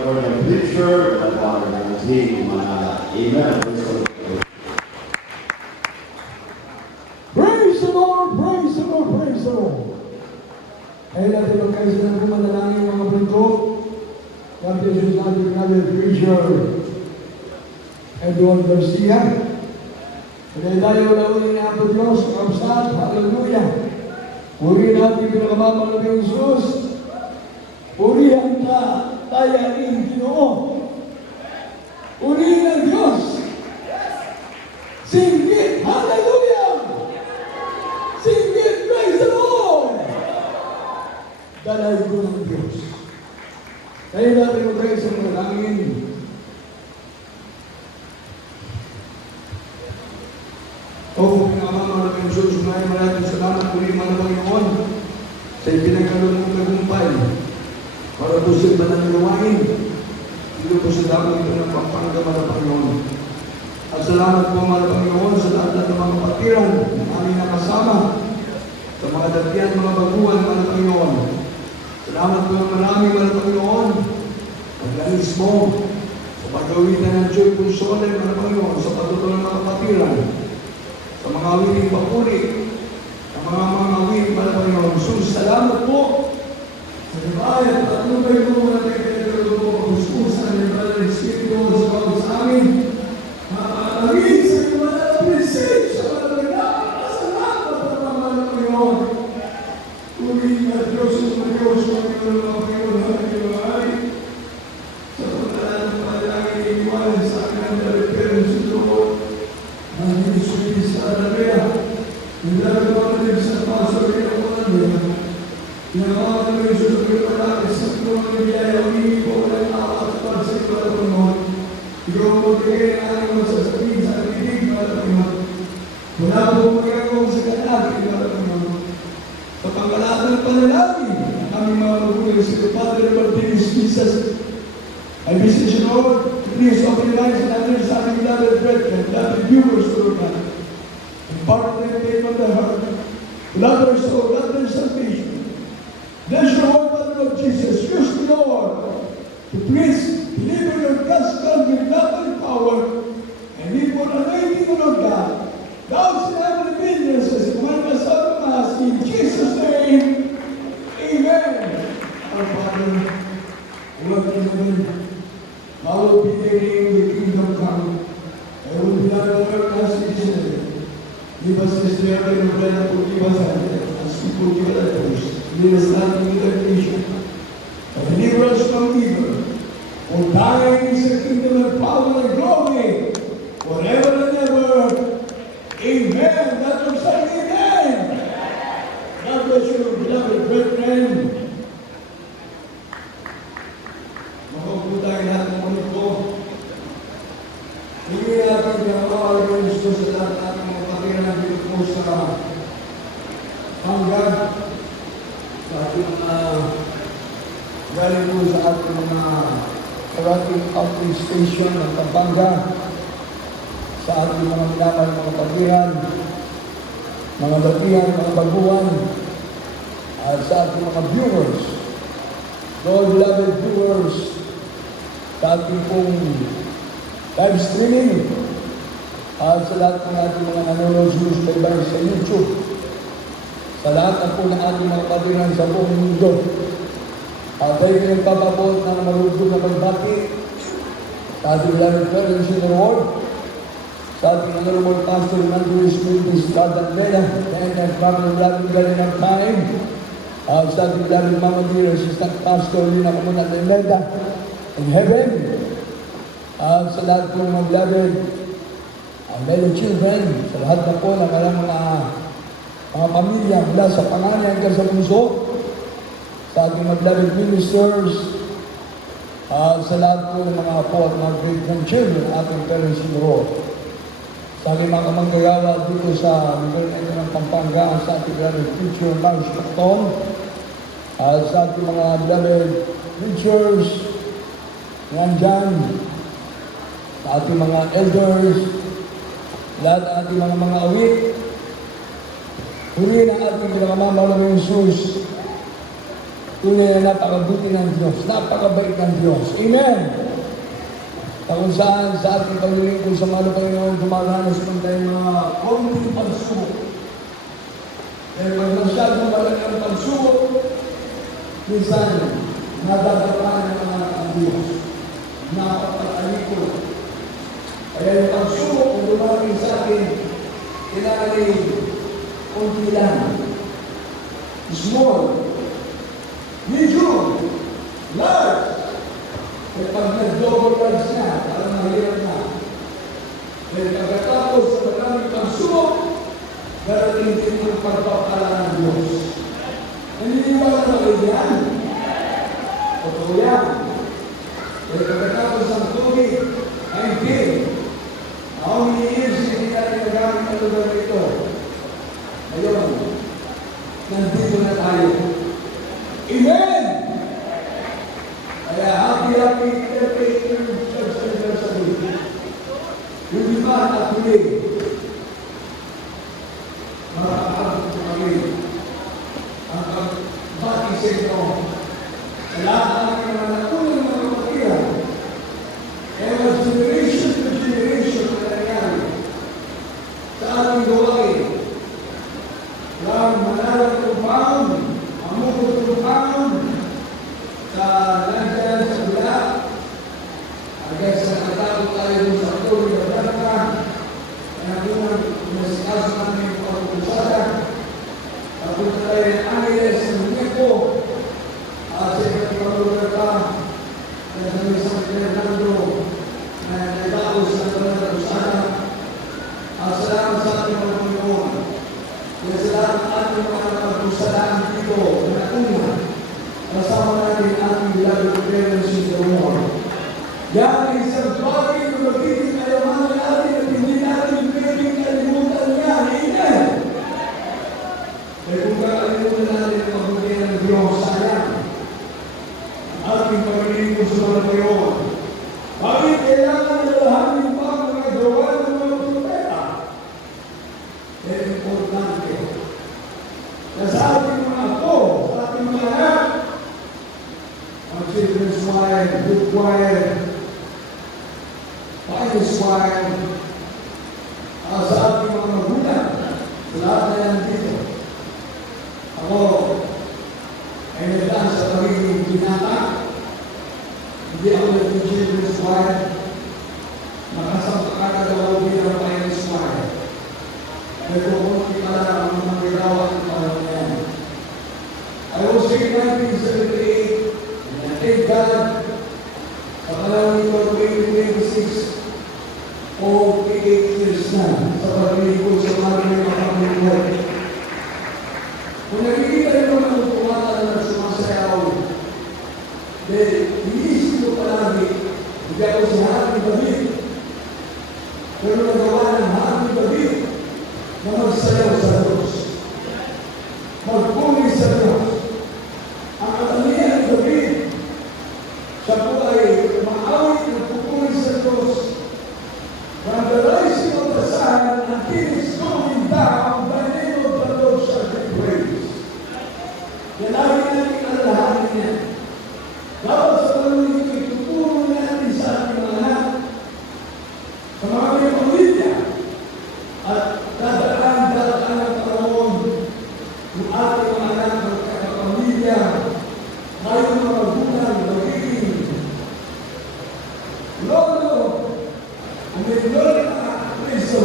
For the preacher, the Father, and the team, amen. Praise the Lord, praise the Lord, praise the Lord. Ay natin magkaisa ng pumanalangin mga brito. God bless you natin natin preacher Edward Garcia. Kaya tayo launin niya po Diyos, kapsat, hallelujah. Puri natin pinakamamang ng Jesus. Purihan ka, tayain Ginoo. Purihin ang Diyos. Singgit, hallelujah. Singgit, praise the Lord. Dalay ko ng Diyos. Kaya natin mag-praise ang manalangin. O pinakamamang ng Jesus, maraming salamat po rin mga Panginoon sa ipinagkalong mong tagumpay para po sa banal luwain. Dito po sa dami ito ng pampanggaman ng Panginoon. At salamat po mga Panginoon sa lahat ng mga patiran na aming nakasama sa mga datihan, mga baguhan, mga Panginoon. Salamat po marami mga Panginoon. Paglanis mo sa paggawitan ng Joy Consoler, mga Panginoon, sa patutunan ng mga patiran, sa mga awiting papuri, sa mga awiting mga Panginoon. So, salamat po sa libayan at lumay po mga pagkakalo po ang uspusan ng Brother Espiritu sa bawat sa amin. Maaalagin sa iyo mga present sa mga pinakasalamat at mga Panginoon. Uri na Diyos sa Diyos, mga Panginoon, ang Panginoon. Sa pagkalaan ng panalangin, iiwanan sa akin ang dalipin sa Lord. Ang Diyos sa Arabia, hindi na naman sa paso rin ang mga niya. Pinakaman ng Diyos sa Pagkalaan, sa tulong ng biyaya, hindi po walang awa at para sa ito at Panginoon. Ikaw mo bigay ang aking masasabihin sa aking mga Panginoon. Wala po magagawa sa kanagin, mga Panginoon. Sa pangalaat ng panalangin, ang aming mga magulang sa Father Lord Jesus, I beseech you, Lord, please open your eyes and understand the beloved brethren, beloved viewers, Lord God. Impart their faith on their heart. Love their soul, love their salvation. Bless your Lord, Father Lord Jesus. Use the Lord to please deliver your gospel with love and power and live for anointing, O Lord God. Thou shalt have the witnesses, command us all mass in Jesus' name. Amen. Our Father, who art in heaven, hallowed be thy name, thy kingdom come. Thy will be done on earth as it is in heaven. Give us this day our daily bread, and forgive us our debts, as we forgive our debtors. Lead us not into temptation, but deliver us from evil. For thine is the kingdom and power and glory, forever and ever. Amen. That was say amen. God bless you, beloved brethren. Makukutain natin ang ulit ko. Hindi natin pinakawal ko yung gusto sa lahat natin mga kapatid na dito po sa hanggang sa ating galing po sa ating mga parating outreach station ng Pampanga, sa ating mga minamay, mga pagihan, mga datihan, mga baguhan, at sa ating mga viewers, all beloved viewers, sa ating pong live streaming, at sa lahat ng ating mga nanonood sa YouTube, sa lahat na po ng ating mga pagihan sa buong mundo. At tayo pinagpapabot ng marunong na magbati sa ating beloved parents in the Lord, sa ating honorable pastor ng Andrews Ministries, God and Mela, and ang family loving galing ng time, sa ating beloved Mama Dear, Assistant Pastor Lina Kamunan de Mela, in heaven, sa lahat po ng mga beloved, Melo children, sa lahat na po ng mga pamilya mula sa panganay hanggang sa bunso, sa ating mga beloved ministers, sa lahat po ng mga apo at mga great-grandchildren, ating parents in the Lord. Sa aking mga kamanggagawa dito sa lugar ng Pampanga, sa ating beloved preacher Lars Cacton, sa ating mga beloved preachers, nandyan, sa ating mga elders, lahat ng ating mga awit, huli ng ating pinakamamahal na Jesus, Tunay na napakabuti ng Diyos, napakabait ng Diyos. Amen! Kung saan sa ating paglilingkod sa mga Panginoon, dumaranas man tayo mga konting pagsubok. Dahil pag masyadong malaki ang pagsubok, minsan, nadadapaan ng mga ang Diyos. Napakatalikod. Kaya yung pagsubok, kung dumarating sa akin, kailangan ay konti lang. Small. Medium. Large. At pag nag-double large na, parang mahirap na. Dahil pagkatapos sa maraming pagsubok, darating din ang pagpapala ng Diyos. Naniniwala na kayo yan? Totoo yan. Dahil pagkatapos ng tubig, ay din. How many years hindi natin nagamit ang lugar ito? Ngayon, nandito na tayo. Amen! Kaya happy 38 church anniversary. Yung iba na tuloy. Makakabot ko kami. Ang pag-batisip ko. Sa lahat ng mga nakulang mga kapatiran. Kaya mas generation to generation na nangyari. Sa ating gawain. From Manala Compound, Amuko Compound, sa Nandiyan, sa Bula, hanggang sa nakatapos tayo doon sa Tuli na Blanca, kaya doon nasikaso namin yung pagpapusada, tapos tayo ng Angeles, ng Mexico, at sa ikatipaglugar pa, kaya kami sa Fernando, na naitapos sa pagpapusada, at salamat sa ating mga Panginoon. Kaya salamat ating mga pagpusadaan dito na una. Kasama natin ating beloved parents in the Lord. Yan ang isang bagay na magiging kayamanan natin at hindi natin pwedeng kalimutan yan. Amen! Kaya kung kakalimutan natin ang mabuti ng Diyos, sayang. Ating paglilingkod sa mga Panginoon. Bakit kailangan nalahanin pa ang mga gawa ng mga propeta? Kaya importante. Na sa ating mga apo, sa ating mga anak, ang children's choir, good choir, finest choir, sa ating mga magulang, sa lahat na yan dito. Ako, ay nagdaan sa pagiging binata. Hindi ako nag-children's choir. Nakasampa ka na daw bilang finest choir. Nagkukunti pala ang mga ginawa ng panahon na yan. I was in 1978, and I thank God, sa panahon nito, 2026, 48 years na, sa paglilingkod sa mga Panginoon. Kung nakikita nyo ng tumata na sumasayaw, dahil iniisip ko palagi, hindi ako si Happy David. Pero nagawa ng Happy David, na magsayaw sa Diyos. Magpuli sa Diyos. Ang katangian ng David, siya po ay maawit na pupuli sa Diyos. From the rising of the sun until it's going down, the name of the Lord shall be praised. Yan lagi natin alalahanin niya. Dapat sa panahon ito, ituturo natin sa ating mga anak, sa mga may pamilya, at dadaan ang panahon ng ating mga anak ng kapamilya, tayo mga magulang, magiging lolo, ang may lolo na Kristo.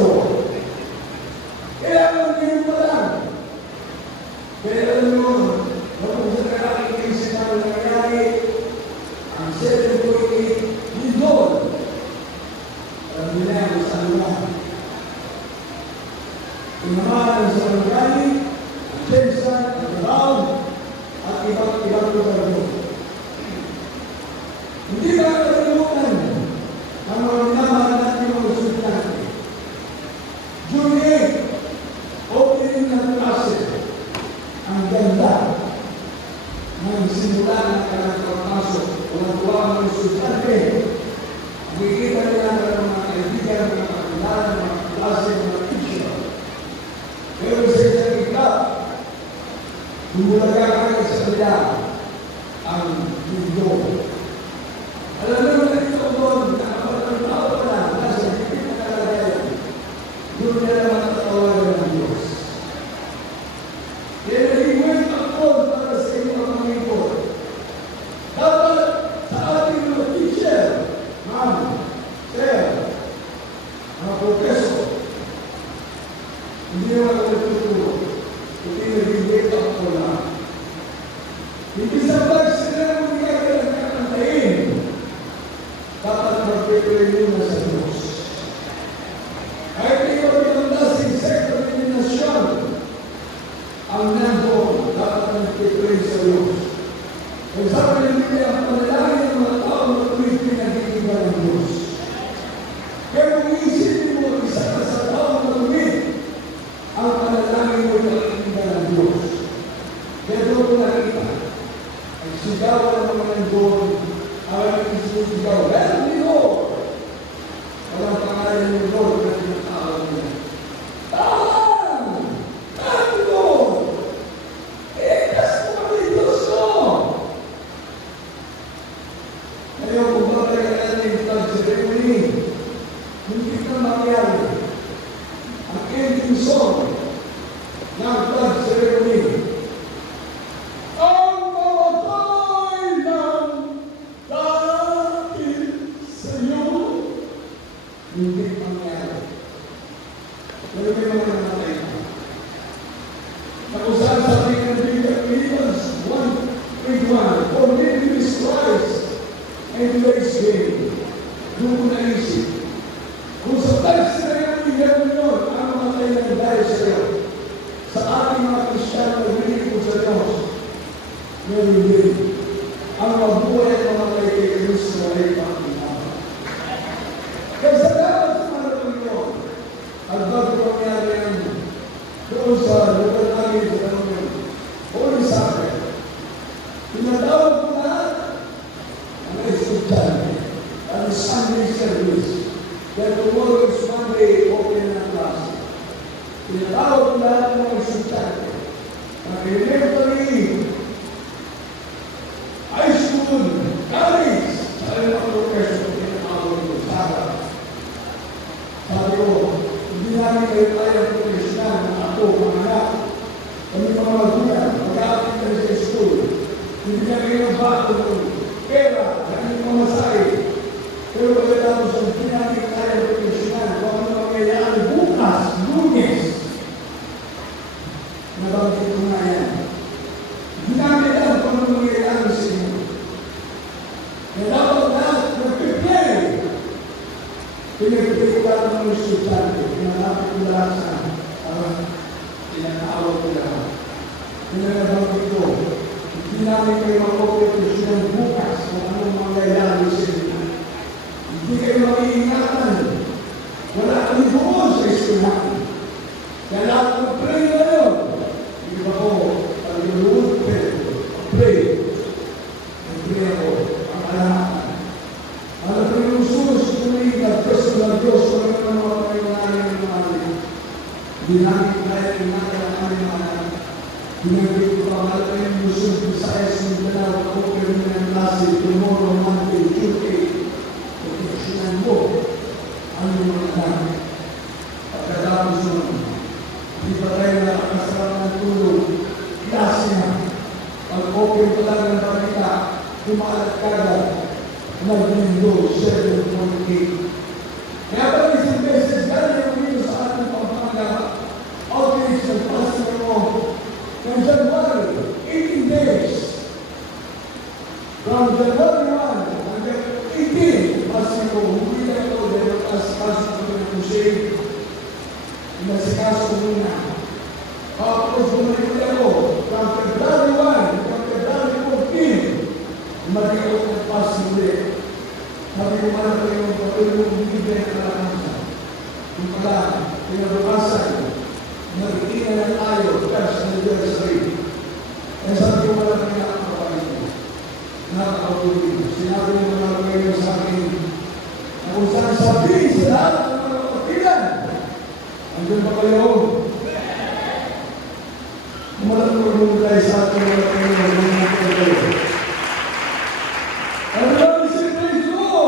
Kaya ang ngayon pa lang. Kaya alam mo, kung sa karating kayo sa mga nangyari, ang 7.8 million, ang binayang sa lugar. Inamahan sa Mangali, ang Jensen, ang Raul, at ibang lugar doon. Hindi ba nakalimutan ang mga minamahal natin mga estudyante? June 8, opening ng klase. Ang ganda ng simula ng kanilang pagpasok. Walang tuwa ang mga estudyante. Nakikita nila ng mga kaibigan, mga kakilala, mga klase, mga teacher. Pero sa isang ikla, bumulaga ka sa kanila, Hindi naman ako nagtuturo. Hindi nag-wake up ko lang. Hindi sa vlog sila mo hindi ka nagkakantayin. Dapat mag-prepare muna sa Diyos. Kahit ikaw pinantasing sektor ng iminasyon, ang nandoon dapat mag-prepare sa Diyos. Kung sabi ng Biblia, ang panalangin ng mga tao na tuwid pinagiging ng Diyos. Kaya kung isipin mo, isa ka sa tao na tuwid, ang panalangin mo pinagiging ng Diyos. Kaya doon ko nakita, ang sigawan ng mga nandoon, ang sigaw, help me Lord! Walang pangalan ng Lord na tinatawag niya. Tahan! Tahan Lord! Ikas mo kami Diyos mo! Ngayon, kung bakit ka natin flag ceremony, hindi ka mangyari. Ang ending song ng flag ceremony, ang mamatay ng dahil sa'yo, hindi mangyari. Pero may mga namatay na. Na kung saan sabi ng Biblia, Philippians 1:21, for me to is Christ, and to is gain. Doon ko naisip. Kung sa tayo sila yung ilan yun, ang mamatay ng dahil sa'yo, sa ating mga Kristiyano na binigay ko sa Diyos, ngayon din, ang mabuhay at mamatay kay Kristo ay panginoon. Kaya sa dapat sa mga Panginoon, at bago mangyari yan, doon sa lugar namin sa Panginoon, Holy Sabbath, tinatawag ko lahat ang estudyante, ang Sunday service, dahil tomorrow is Monday, open na class. Tinatawag ko lahat ng estudyante, ang elementary, high school, college, sa ilang profession, tinatawag ko Sabbath. Sabi ko, hindi namin kayo kaya ng Kristyan, ako, mga anak, kami mga magulang, mag-aapit kami sa school, hindi na kayo ng bago ng pera, kami mga masahe. Pero pagkatapos, hindi namin kaya ng Kristyan, kung ano mangyayari bukas, Lunes, nabanggit ko na yan. Hindi namin alam kung ano mangyayari sa inyo. Kaya dapat lahat, mag-prepare. Pinag-prepare ko lahat ng estudyante, pinalapit ko lahat sa tinatawag ko lahat. Pinag-nabanggit ko, hindi namin kayo mag-operasyon bukas kung anong mangyayari sa inyo. Hindi kayo mag-iingatan. Wala kami doon sa eskwelahan. Kaya lahat mag-pray na yun. Hindi ba ko, pag-iluot, pray. Nag-pray ako, ang alahan. Alam ko yung sus, tuloy na preso ng Diyos, kung ano naman mga pangyayari ng mga anak. Hindi namin kaya ingatan ang aming mga anak. Pinagpit ko pa, alam ko yung sus, Visayas, Mindanao, ako kayo ng klase, tomorrow, Monday, Tuesday. Pagkakasinan mo, ano yung mga anak. Pagkatapos nun, hindi pa tayo nakakasarap ng tulog, klase na. Pag-open ko lang ng balita, kumaalat kagad, nag-window 7.8. Kaya pag isang beses, galing dito sa ating Pampanga, outreach ng pastor mo, ng January, 18 days. From January 1 hanggang 18, pastor mo, hindi na ito, dahil pastor ko ng crusade, inasikaso muna. Tapos bumalik ako, from February 1 hanggang February 14, umating ako ng pastor ulit. Sabi ko man ako yung patulong bibigyan ng alakansa. Yung pala, pinabukasan, nagtitina ng ayaw, cash na anniversary. Kaya sabi ko man ako yung nakakapagin mo. Nakakapagin. Sinabi mo man ako ngayon sa akin, na kung saan sabihin sa lahat ng mga kapatilan. Andiyan ba kayo? Kumalang magmumulay sa ating mga kayo. Ano ba ang surprise mo?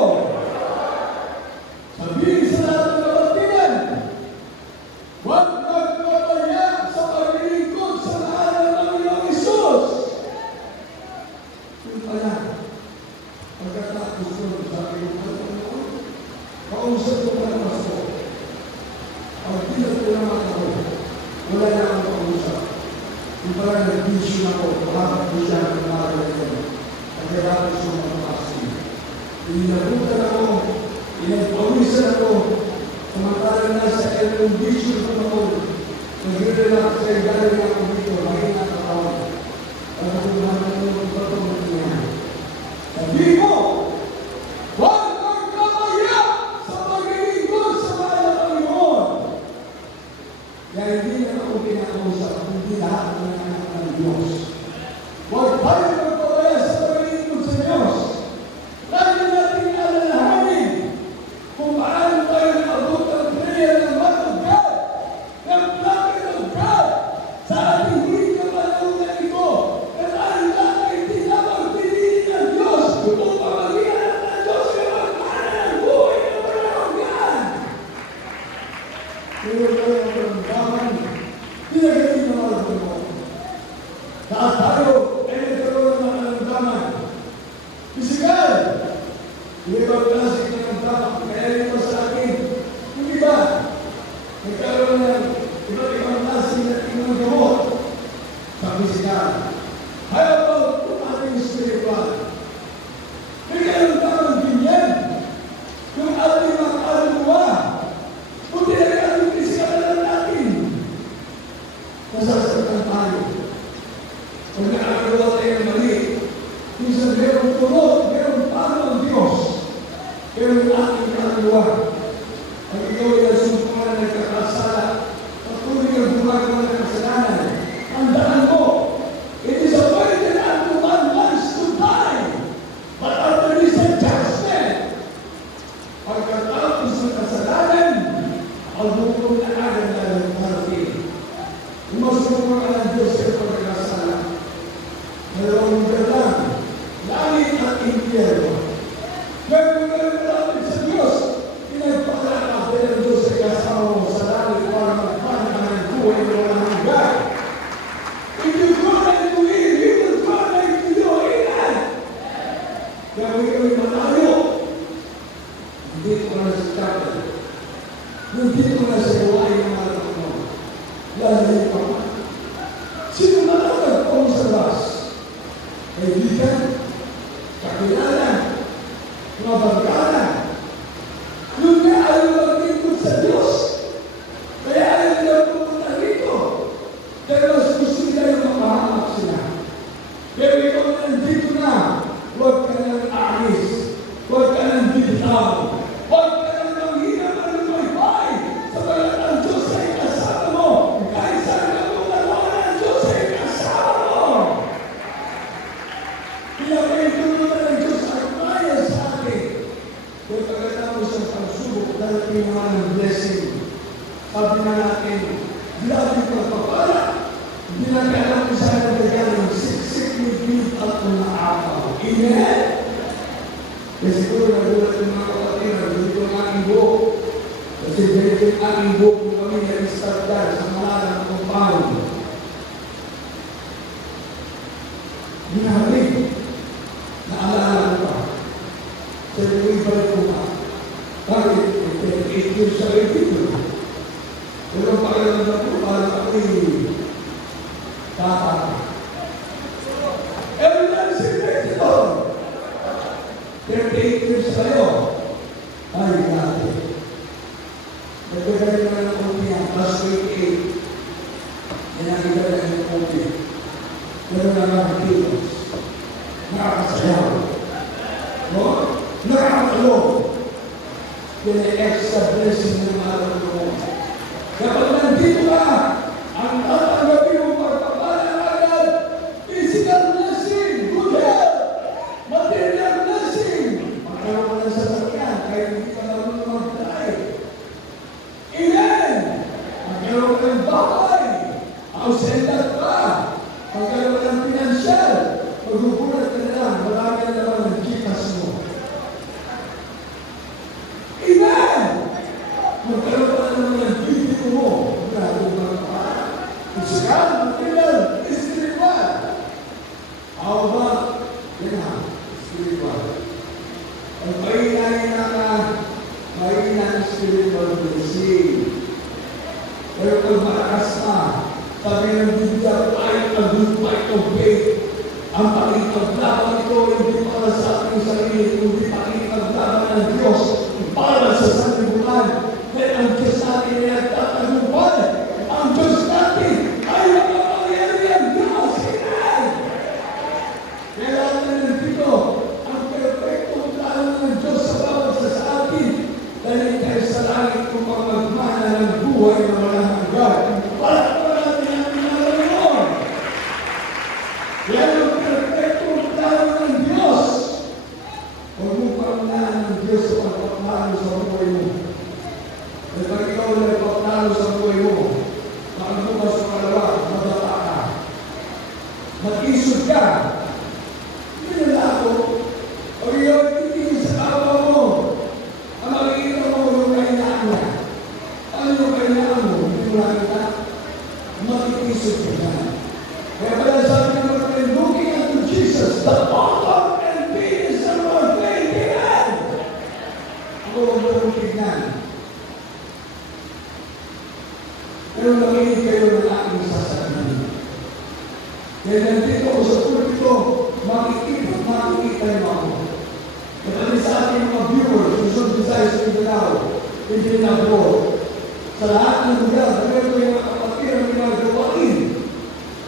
Sabihin sa lahat ng kapatilan, huwag magpapaya sa paglilingkod sa lahat ng Panginoong Isus. Yung pala, pagkatapos nun, sabi ko, kausap ko pa ng pasto. Pag-bilang ko naman ako, ako, bakit ko siya ang umaga ngayon. Pagkatapos ko makapasok. Inabutan ako, inagpawisan ako, samantalang nasa condition ko ako, nag-relax sa galing ako dito, mahina ka ako. Ano kung naman ang pagpapagod niya? Sabi ko, huwag kang kamaya sa paglilingkod sa mahal na Panginoon. Kaya hindi na ako pinakausap, hindi lahat ng anak ng Diyos. Huwag tayo magpapaya sa paglilingkod sa Diyos. Lagi natin alalahanin kung paano tayo nakabot ang prayer ng Word of God, ng Prophet of God, sa ating huling na panahon na ito. At ang lahat ay tinapang pinili ng Diyos upang maging anak ng Diyos ay magmana ng buhay ng panahon yan. Kaya tayo ang karamdaman, pinagaling ng mga Panginoon. Lahat tayo ay nagkaroon ng mga karamdaman. Pisikal! Ibang klase ng karamdaman, kaya ito sa akin, yung iba, nagkaroon ng iba't ibang klase ng ibang gamot sa pisikal. How about kung ating spiritual? May karamdaman din yan. Yung ating mga kaluluwa, kung talaga ating pisikal na lang natin, nasasaktan tayo. Kung nakakagawa tayo ng mali, minsan merong tulog, merong paano ang Diyos. Pero yung ating kaluluwa, pag ikaw ay nasusunod na nagkakasala, patuloy kang gumagawa ng kasalanan, tandaan mo, it is appointed unto man once to die, but after this a judgment. Pagkatapos ng kasalanan, ang hukom na agad na nagparating. Umasukong ka ng Diyos sa pagkakasala. Dalawang lugar lang, langit at impyerno. Ngayon natin sa Diyos, pinagpakalakap din ang Diyos ay kasama mo sa langit para magpanaman ng buhay ng walang hanggan. If you draw like to him, he will draw like to you. Amen! Kaya kung ikaw ay malayo, hindi ko na sa chapel. Hindi ko na sa gawain ng mga Panginoon. Lalayo pa man. Sino malawag po sa labas? Kaibigan, kakilala, mga barkada. Yung nga ayaw maglingkod sa Diyos. Kaya ayaw nila pumunta rito. Pero mas gusto nila yung mapahamak sila. Pero ikaw na nandito na, huwag ka nang aalis. Huwag ka nang bitaw. Huwag ka nang manghina ng lumaybay. Sabagat ang Diyos ay kasama mo. Kahit saan ka mong nalaman, ang Diyos ay kasama mo. Pinapahintulungan ng Diyos ang kaya sa atin. Kung pagkatapos ng pagsubok, darating naman ng blessing. Sabi na natin, grabe pagpapala. Hindi na kailangan ko sa nagdagan ng siksik with me at umaakaw. Amen? Kasi siguro nagulat yung mga kapatid, nagulat yung aking buhok. Kasi ganito yung aking buhok kung kami nag-start dahil sa malalang ng compound. Ginahalik. Naalala ko pa. Sa yung ibalik ko pa. Bakit? 8 years sa ito. Pero ang pakiramdam ko, parang ako'y tata. Every time si Mexico, 38 years kayo. Ay, dati. Nagkagaling na ng kumpi yan, plus 28. Nakita na yung kumpi. Pero nakakakilos. Nakakasayaw. No? Nakakakalong. Kaya extra blessing ng araw mo. Kapag nandito ka, ang tatanggapin mo pagpapala agad, physical blessing, good health, material blessing. Magkaroon ka ng sasakyan, kahit hindi ka marunong mag-drive. Amen! Magkaroon ka ng bahay, ausentat ka, magkaroon ka ng pinansyal, maghugulat ka na lang, marami na naman ng kitas mo. Amen! Magkaroon ka na naman ng bibig mo, magkaroon ka. Physical, material, spiritual. How about, yan na, spiritual. Ang mahinahin na ka, mahina ang spiritual blessing. Pero kung malakas na, Sabi ng Biblia, fight a good fight of faith. Ang pakikipaglaban ito, hindi para sa ating sarili, kundi pakikipaglaban ng Diyos para sa sanlibutan. Kaya ang Diyos natin ay nagtatagumpay. Ang Diyos natin ay makapangyarihan Diyos. Amen! Kaya natin nandito, ang perfectong plano ng Diyos sa bawat sa atin, dahil tayo sa langit kung magmana ng buhay na walang hanggan. Para natin ang pinagalaman. Yan ang perfectong plano ng Diyos. Huwag mo pangunahan ng Diyos sa pagpapalo sa buhay mo. At pag ikaw na nagpapalo sa buhay mo, pagbukas sa kalawa, madapa ka. Mag-isod ka. Hindi na ako. Pag ikaw titigil sa kawa mo, ang makikita mo yung kainaan niya. Ano yung kainaan mo? Hindi mo nakita? Mag-isod ka na. Kaya pala sabi ng mga kain, looking unto Jesus, the author and finisher of our faith. Amen! Ako ang buong tignan. Pero nakinig kayo ng aking sasabihin. Kaya nandito ako sa pulpito, makikita mo ako. Kaya sa ating mga viewers, susunod tayo sa Mindanao, hindi na po. Sa lahat ng lugar, meron ko yung mga kapatid ang ginagawain.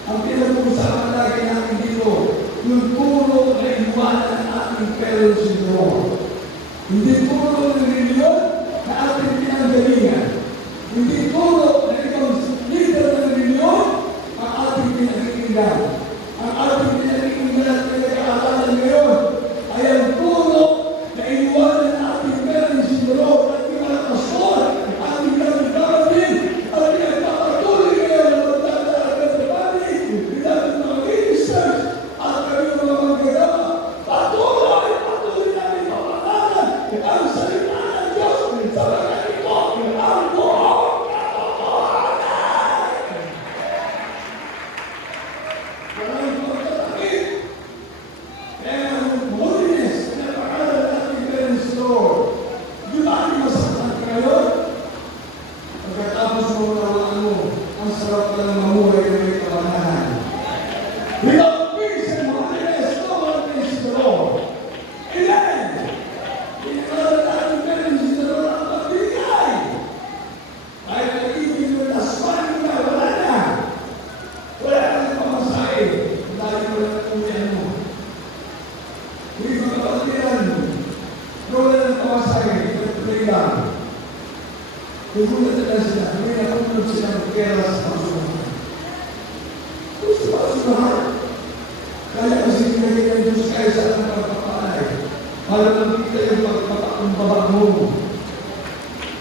Ang pinag-uusapan lagi natin dito, yung puro na iwanan ng ating parents in law. Hindi puro ng reliyon na ating pinanggalingan. Hindi puro na ikaw leader ng reliyon ang ating pinagkikinggan. Ang ating pinagkikinggan at pinag-aaralan ngayon ay ang puro na iwanan ng ating parents in law at yung mga pastor, ating pinagkakaroon at pinagkakatuloy ngayon ng magdadaan ng pamilya, bilang mga ministers at kami mga magagawa. Patuloy namin pamalanan ang salita ng Diyos sa mga ito, ang buong katotohanan. Walang pagtatakip. Kaya ang holiness na pangalan natin parents Lord. Di ba ang masaktan kayo? Pagkatapos mo nawaan mo, ang sarap ka ng mamuhay na may kabanahan. Without peace and holiness, no one is the Lord. Amen! Pinakalan natin parents in the Lord ang pagbigay. Kahit nag-ibig mo na swan na, wala na. Wala na pamasahe. Dahil mo lang ang uyan mo. Hindi mga kapatiran mo. Wala na pamasahe. Nag-pray lang. Kugulat na sila. May napunod sila ng pera sa pasunahan. Gusto ba pasunahan? Kaya kasi pinagay ng Diyos kayo sa ating pagpapalay. Para nakita yung pagpapakumbaba mo.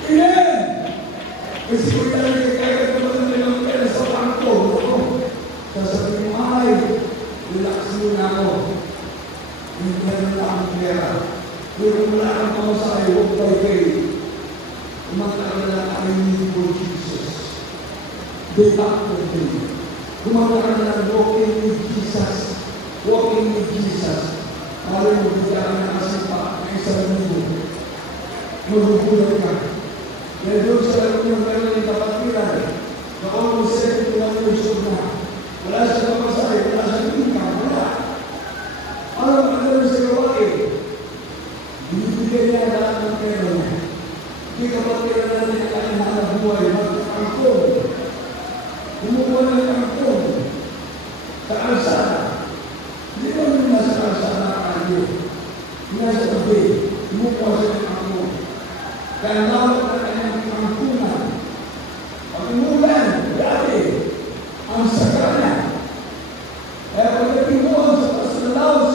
Amen! Kasi kung talaga kaya naman ng pera sa bangko, sasabihin mo, ay, relax muna ako. Hindi na akong pera. Kung wala kang pamasahe, huwag by faith. Kumakaroon na I need for Jesus. Day after day. Kumakaroon na walking with Jesus. Walking with Jesus. Alam mo, bigyan na kasi pa ng isang minuto. Magugulat ka. Kaya doon sa alam yung meron ng kapatiran, na almost 71 years old na. Wala siya pamasahe, wala siya income, wala. Alam mo, ano sa gawain? Binibigyan niya lahat ng pera niya. Hindi kapatiran natin ang kanyang hanap buhay, mag-angkong. Kumukuha na ng angkong. Sa kalsada. Hindi ba nung nasa kalsada ang kanya? Nasa tabi. Kumukuha siya ng angkong. Kaya lawak na kanyang angkungan. Pag umulan, grabe. Ang sagana. Kaya pagdating mo sa Pasalaos,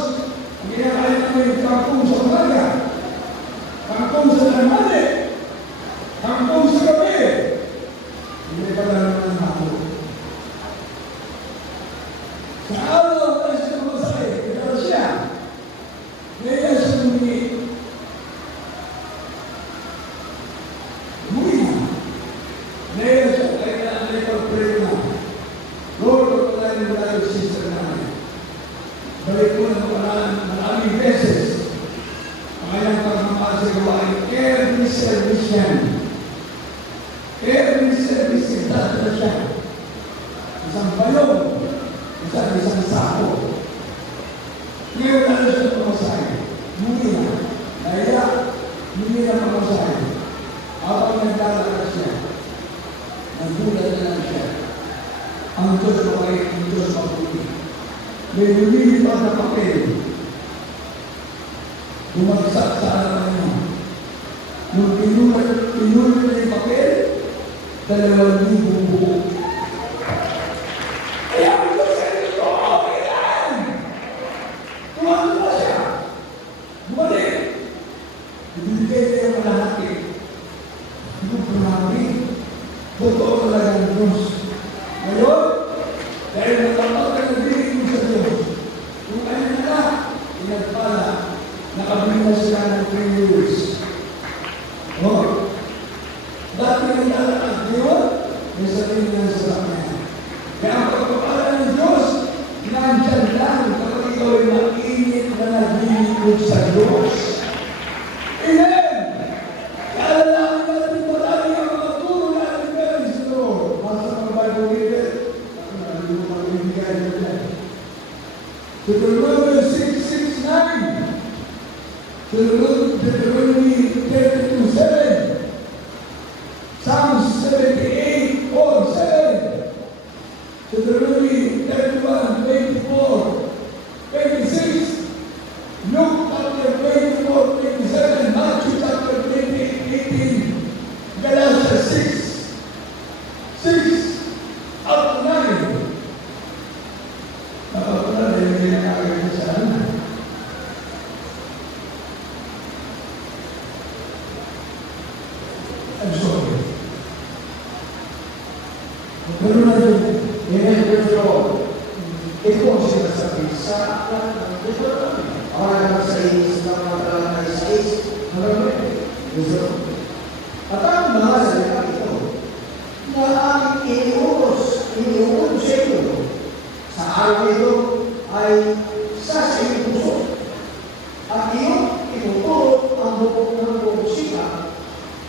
ang ginakain namin kangkong sa umaga. Kangkong sa tanghali. Kangkong sa gabi. Hindi pa lang ng hapon. Sa araw, wala siya mamasay. Kaya siya. Ngayon siya muli. Muli na. Ngayon siya. Kaya pag-pray na. Lord, pagpalain mo tayo sister namin. Balik mo na maraming beses. Ang kanyang pagmamahal sa gawain. Every service yan. Every service is done na siya. isang balong, isang sako. Ngayon na siya pamasahe. Muli na. Kaya, muli na pamasahe. Habang naglalakad siya, nagulat na lang siya. Ang Diyos mabait, ang Diyos mabuti. May lumilipad na papel. Bumagsak sa harapan niya. Nung pinulat na yung papel, 2,000 buo. Kaya ang Diyos sa ito, okay lang! Tuwan-tuwa siya. Bumalik. Ibigay niya yung malahati. Ito marami. Totoo talaga ang Diyos. Ngayon, dahil natapos na nagbilig mo sa Diyos, kung ano na, inagpala, nakabili na sila ng 3 years. Oh, dati ng lalakad ngayon, may sarili niya sa kanya. Kaya ang pagpapala ng Diyos, nandyan lang kapag ikaw ay mainit na naglilingkod sa Diyos. Amen! Kaya lang natin marami ang mga turo na natin sa Lord. Masa ang Bible reader, ako na rin mo magbibigay na dyan. Deuteronomy 6:6-9. Deuteronomy 32:7. Psalms 78:4-7. Deuteronomy 31:24-26. Luke chapter 24:27. Matthew chapter 28:18. Galatians 6:6-9. Nakapala na yung ginagawa sa ano. I'm sorry. Pero na yun, ito ang sinasabi sa aklat ng Deuteronomy. Ayon sa inis ng mga talangay sa is, at ang mga salita ito, na aming iniutos sa iyo, sa araw ito ay sa iyong puso, at iyong ituturo ang bukod ng pagusika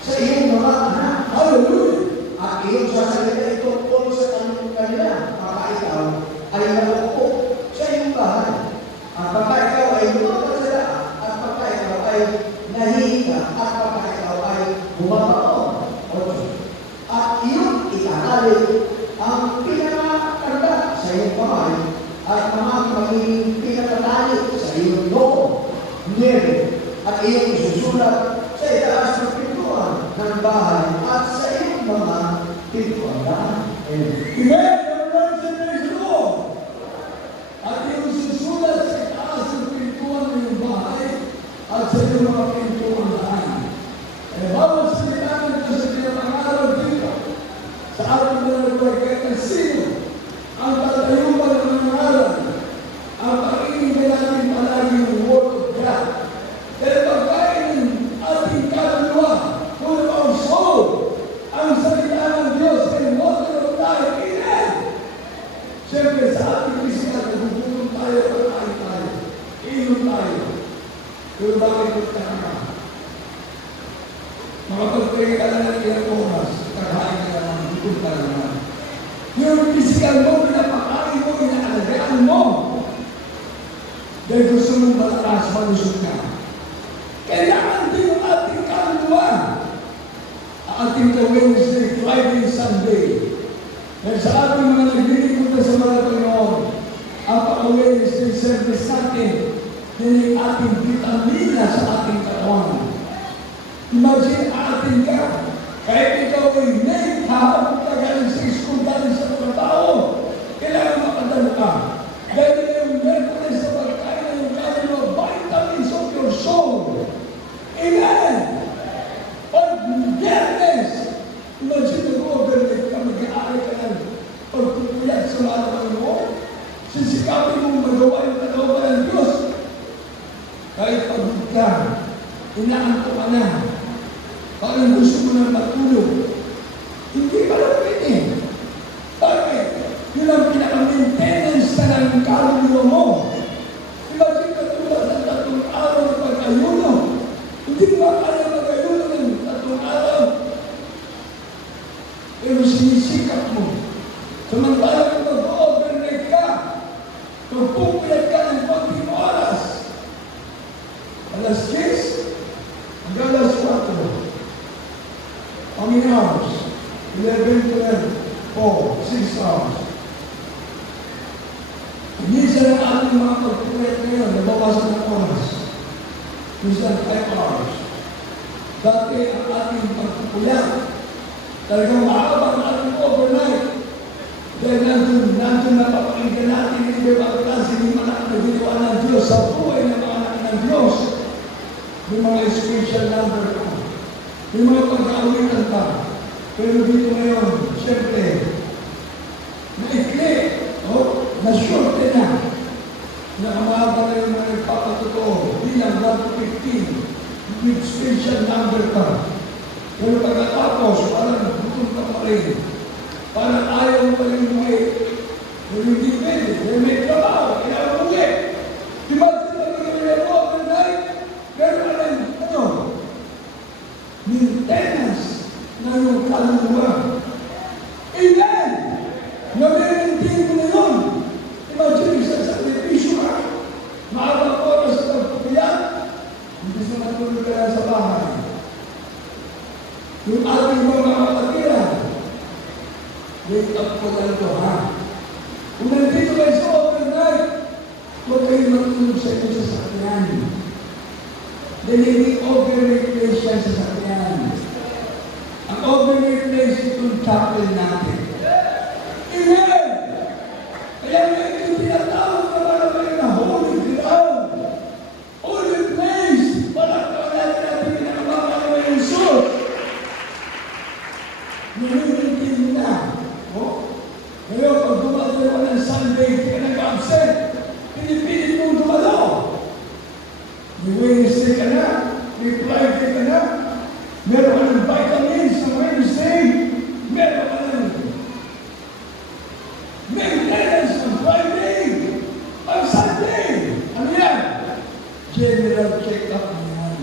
sa iyong mga anak. Hallelujah! At iyong sasalita ito tungkol sa kanila, baka ikaw ay nalupo sa iyong bahay. At baka ikaw ay lumabas sa daan, at baka ikaw ay nahihiga, at baka ikaw ay bumabaon. At iyong itangali ang pinakaganda sa iyong kamay, at magiging pinakatali sa iyong loob, niebe, at iyong isusulat sa itaas ng pintuan ng bahay at sa iyong mga pintuan daan. Amen! At iyong isusulat sa itaas ng pintuan ng iyong bahay at sa iyong mga pintuan daan. Bawat salita ng Diyos sa pinapangaraw dito sa ating mga nagaway kahit na sino ang tatayuman ng mga ngalan, ang pakinggan natin palagi ng Word of God. Dahil pagkain ng ating kaluluwa, full of our soul, ang salita ng Diyos ay water of life. Amen! Siyempre sa ating physical, nagugulong tayo, pagkain tayo, inom tayo. Pero bakit ito na? Makapagpagay ka lang ng ilang oras, kakain ka lang, gutom ka naman. Yung physical mo, pinapakain mo, inaalagaan mo. Dahil gusto mong malakas, malusog ka. Kailangan din ang ating kaluluwa. Ating Wednesday, Friday, Sunday. Dahil sa ating mga naglilingkod na sa mga Panginoon, ang paka-Wednesday service natin, din ang ating vitamina sa ating katawan. Imagine ating ka, kahit ikaw ay late, habang tagaling sa school, galing sa trabaho, kailangan makadalo ka. Dahil yung Mercury sa pagkain ng galing mga vitamins of your soul. Amen! Pag Biyernes, imagine mag-overnight ka, mag-aaral ka ng pagpupuyat sa mga Panginoon. Sisikapin mong magawa yung kalooban ng Diyos. Kahit pagod ka, inaanto ka na, parang gusto mo na matulog. Hindi pa lang pwede. Bakit? Yun ang pinaka-maintenance na ng kaluluwa mo. Imagine ka tulad ng 3 araw na pag-ayuno. Hindi ba kaya mag-ayuno ng 3 araw? Pero sinisikap mo. Samantalang many hours? 11, 12, 4, 6 hours. Minsan ang ating mga pagpupuyat ngayon, nabawasan ng oras. Minsan 5 hours. Dati ang ating pagpupuyat, talagang mahaba ang ating overnight. Dahil nandun na papakinggan natin yung ibang klase ng mga nagagawa ng Diyos sa buhay ng mga anak ng Diyos. Yung mga special number ka. Yung mga pag-aawitan ka. Pero dito ngayon, siyempre, maikli, na-shorten na. Nakamahaba na yung mga nagpapatotoo. Bilang 115, with special number ka. Pero pagkatapos, parang gutom ka pa rin. Parang ayaw mo pa rin umuwi. Pero hindi pwede. Pero may trabaho. Kaya umuwi. Di ba sila mag-iwala mo overnight? Pero ano? Maintenance na yung kaluluwa. Amen! Nag-maintain mo na yun. Imagine, isang sakripisyo ka. Maabang oras sa pagpapayat. Hindi sa matulog ka sa bahay. Yung ating mga kapatiran, wake up ko na ito, ha? Kung nandito kayo sa overnight, huwag kayo matulog sa inyo sa sakyan. Dahil hindi overnight place siya sa sakyan. Ang overnight place itong chapel natin. Amen! Kaya may ito tinatawag na marami na holy ground. Holy place. Palakpakan natin pinakamama ng Jesus. Nahihintay na. Ngayon, pag dumadalo ka ng Sunday, hindi ka nag-absent. Pinipilit mong dumalaw. May Wednesday ka na. May Friday ka na. Meron ka ng vitamins sa Wednesday. Meron ka ng maintenance ng Friday. Ang Sunday. Ano yan? General check-up na yan.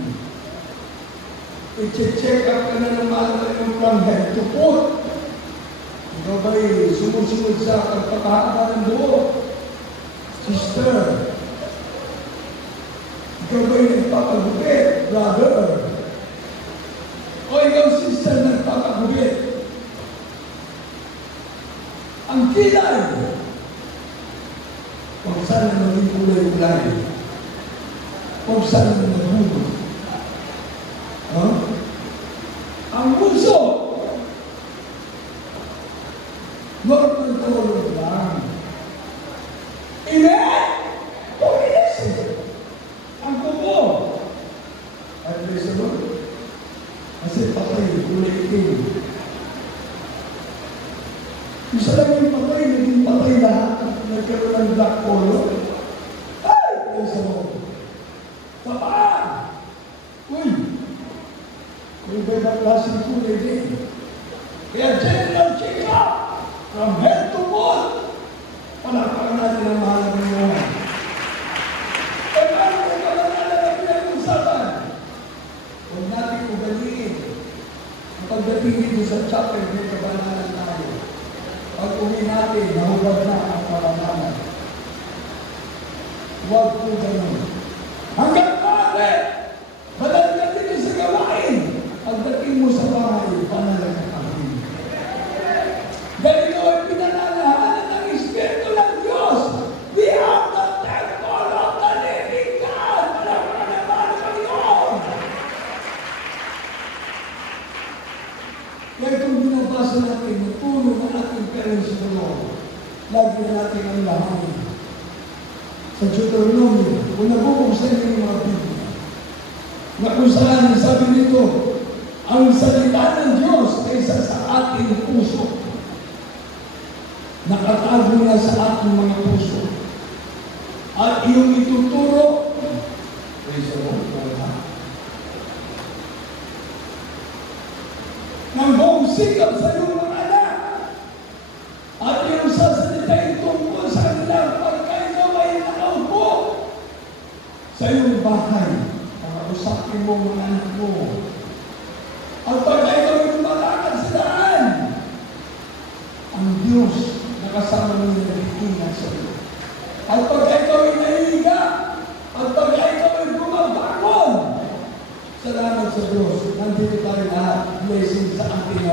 I-check up ka na ng mahal ng from head to foot. Ikaw ba'y sumusunod sa pagpapahaba ng buhok? Sister. Ikaw ba'y nagpapagupit? Brother. O ikaw, sister, nagpapagupit? Ang kilay. Huwag sana maging kulay-kulay. Huwag sana nagbuno. Ang puso, normal tulog lang. Amen? Tumilis. Ang kuko. At least naman, kasi patay, kulay itim. Isa lang yung patay, naging patay lahat. Nagkaroon ng black color. Ay! Least naman. Tapaan! Uy! Kung ibang klaseng kulay din. Kaya general check-up from head to foot. Palakpakan natin ang mahal ng mga. Eh, paano kung kalala na pinag-usapan? Huwag natin ugaliin. Ang pagdating dito sa chapel, may kabanalan tayo. Pag uwi natin, nahubad na ang kabanalan. Huwag po ganun. Hanggang maaari, badal ka dito sa gawain. Pagdating mo sa bahay, panalang ka kami. Dahil ito ay pinananahanan ng Espiritu ng Diyos. We have the temple of the living God. Alam mo naman Panginoon. Kaya itong binabasa natin, natulong ang ating parents sa Lord. Lagi na natin ang lahat. Sa Deuteronomy, kung nabubuksan niyo yung mga Biblia, na kung saan sabi nito, ang salita ng Diyos kaysa sa ating puso. Nakatago na sa ating mga puso. At iyong ituturo, praise the Lord, ng buong sikap sa iyong mga anak. At iyong sasalitain tungkol sa kanilang pagka ikaw ay nakaupo sa iyong bahay. Usapin mo mga anak mo. At pag ikaw yung malakad sa daan, ang Diyos nakasama mo yung nakikingan sa iyo. At pag ikaw yung nahihiga, at pag ikaw yung bumabangon, salamat sa Diyos. Nandito tayo lahat. Blessing sa ating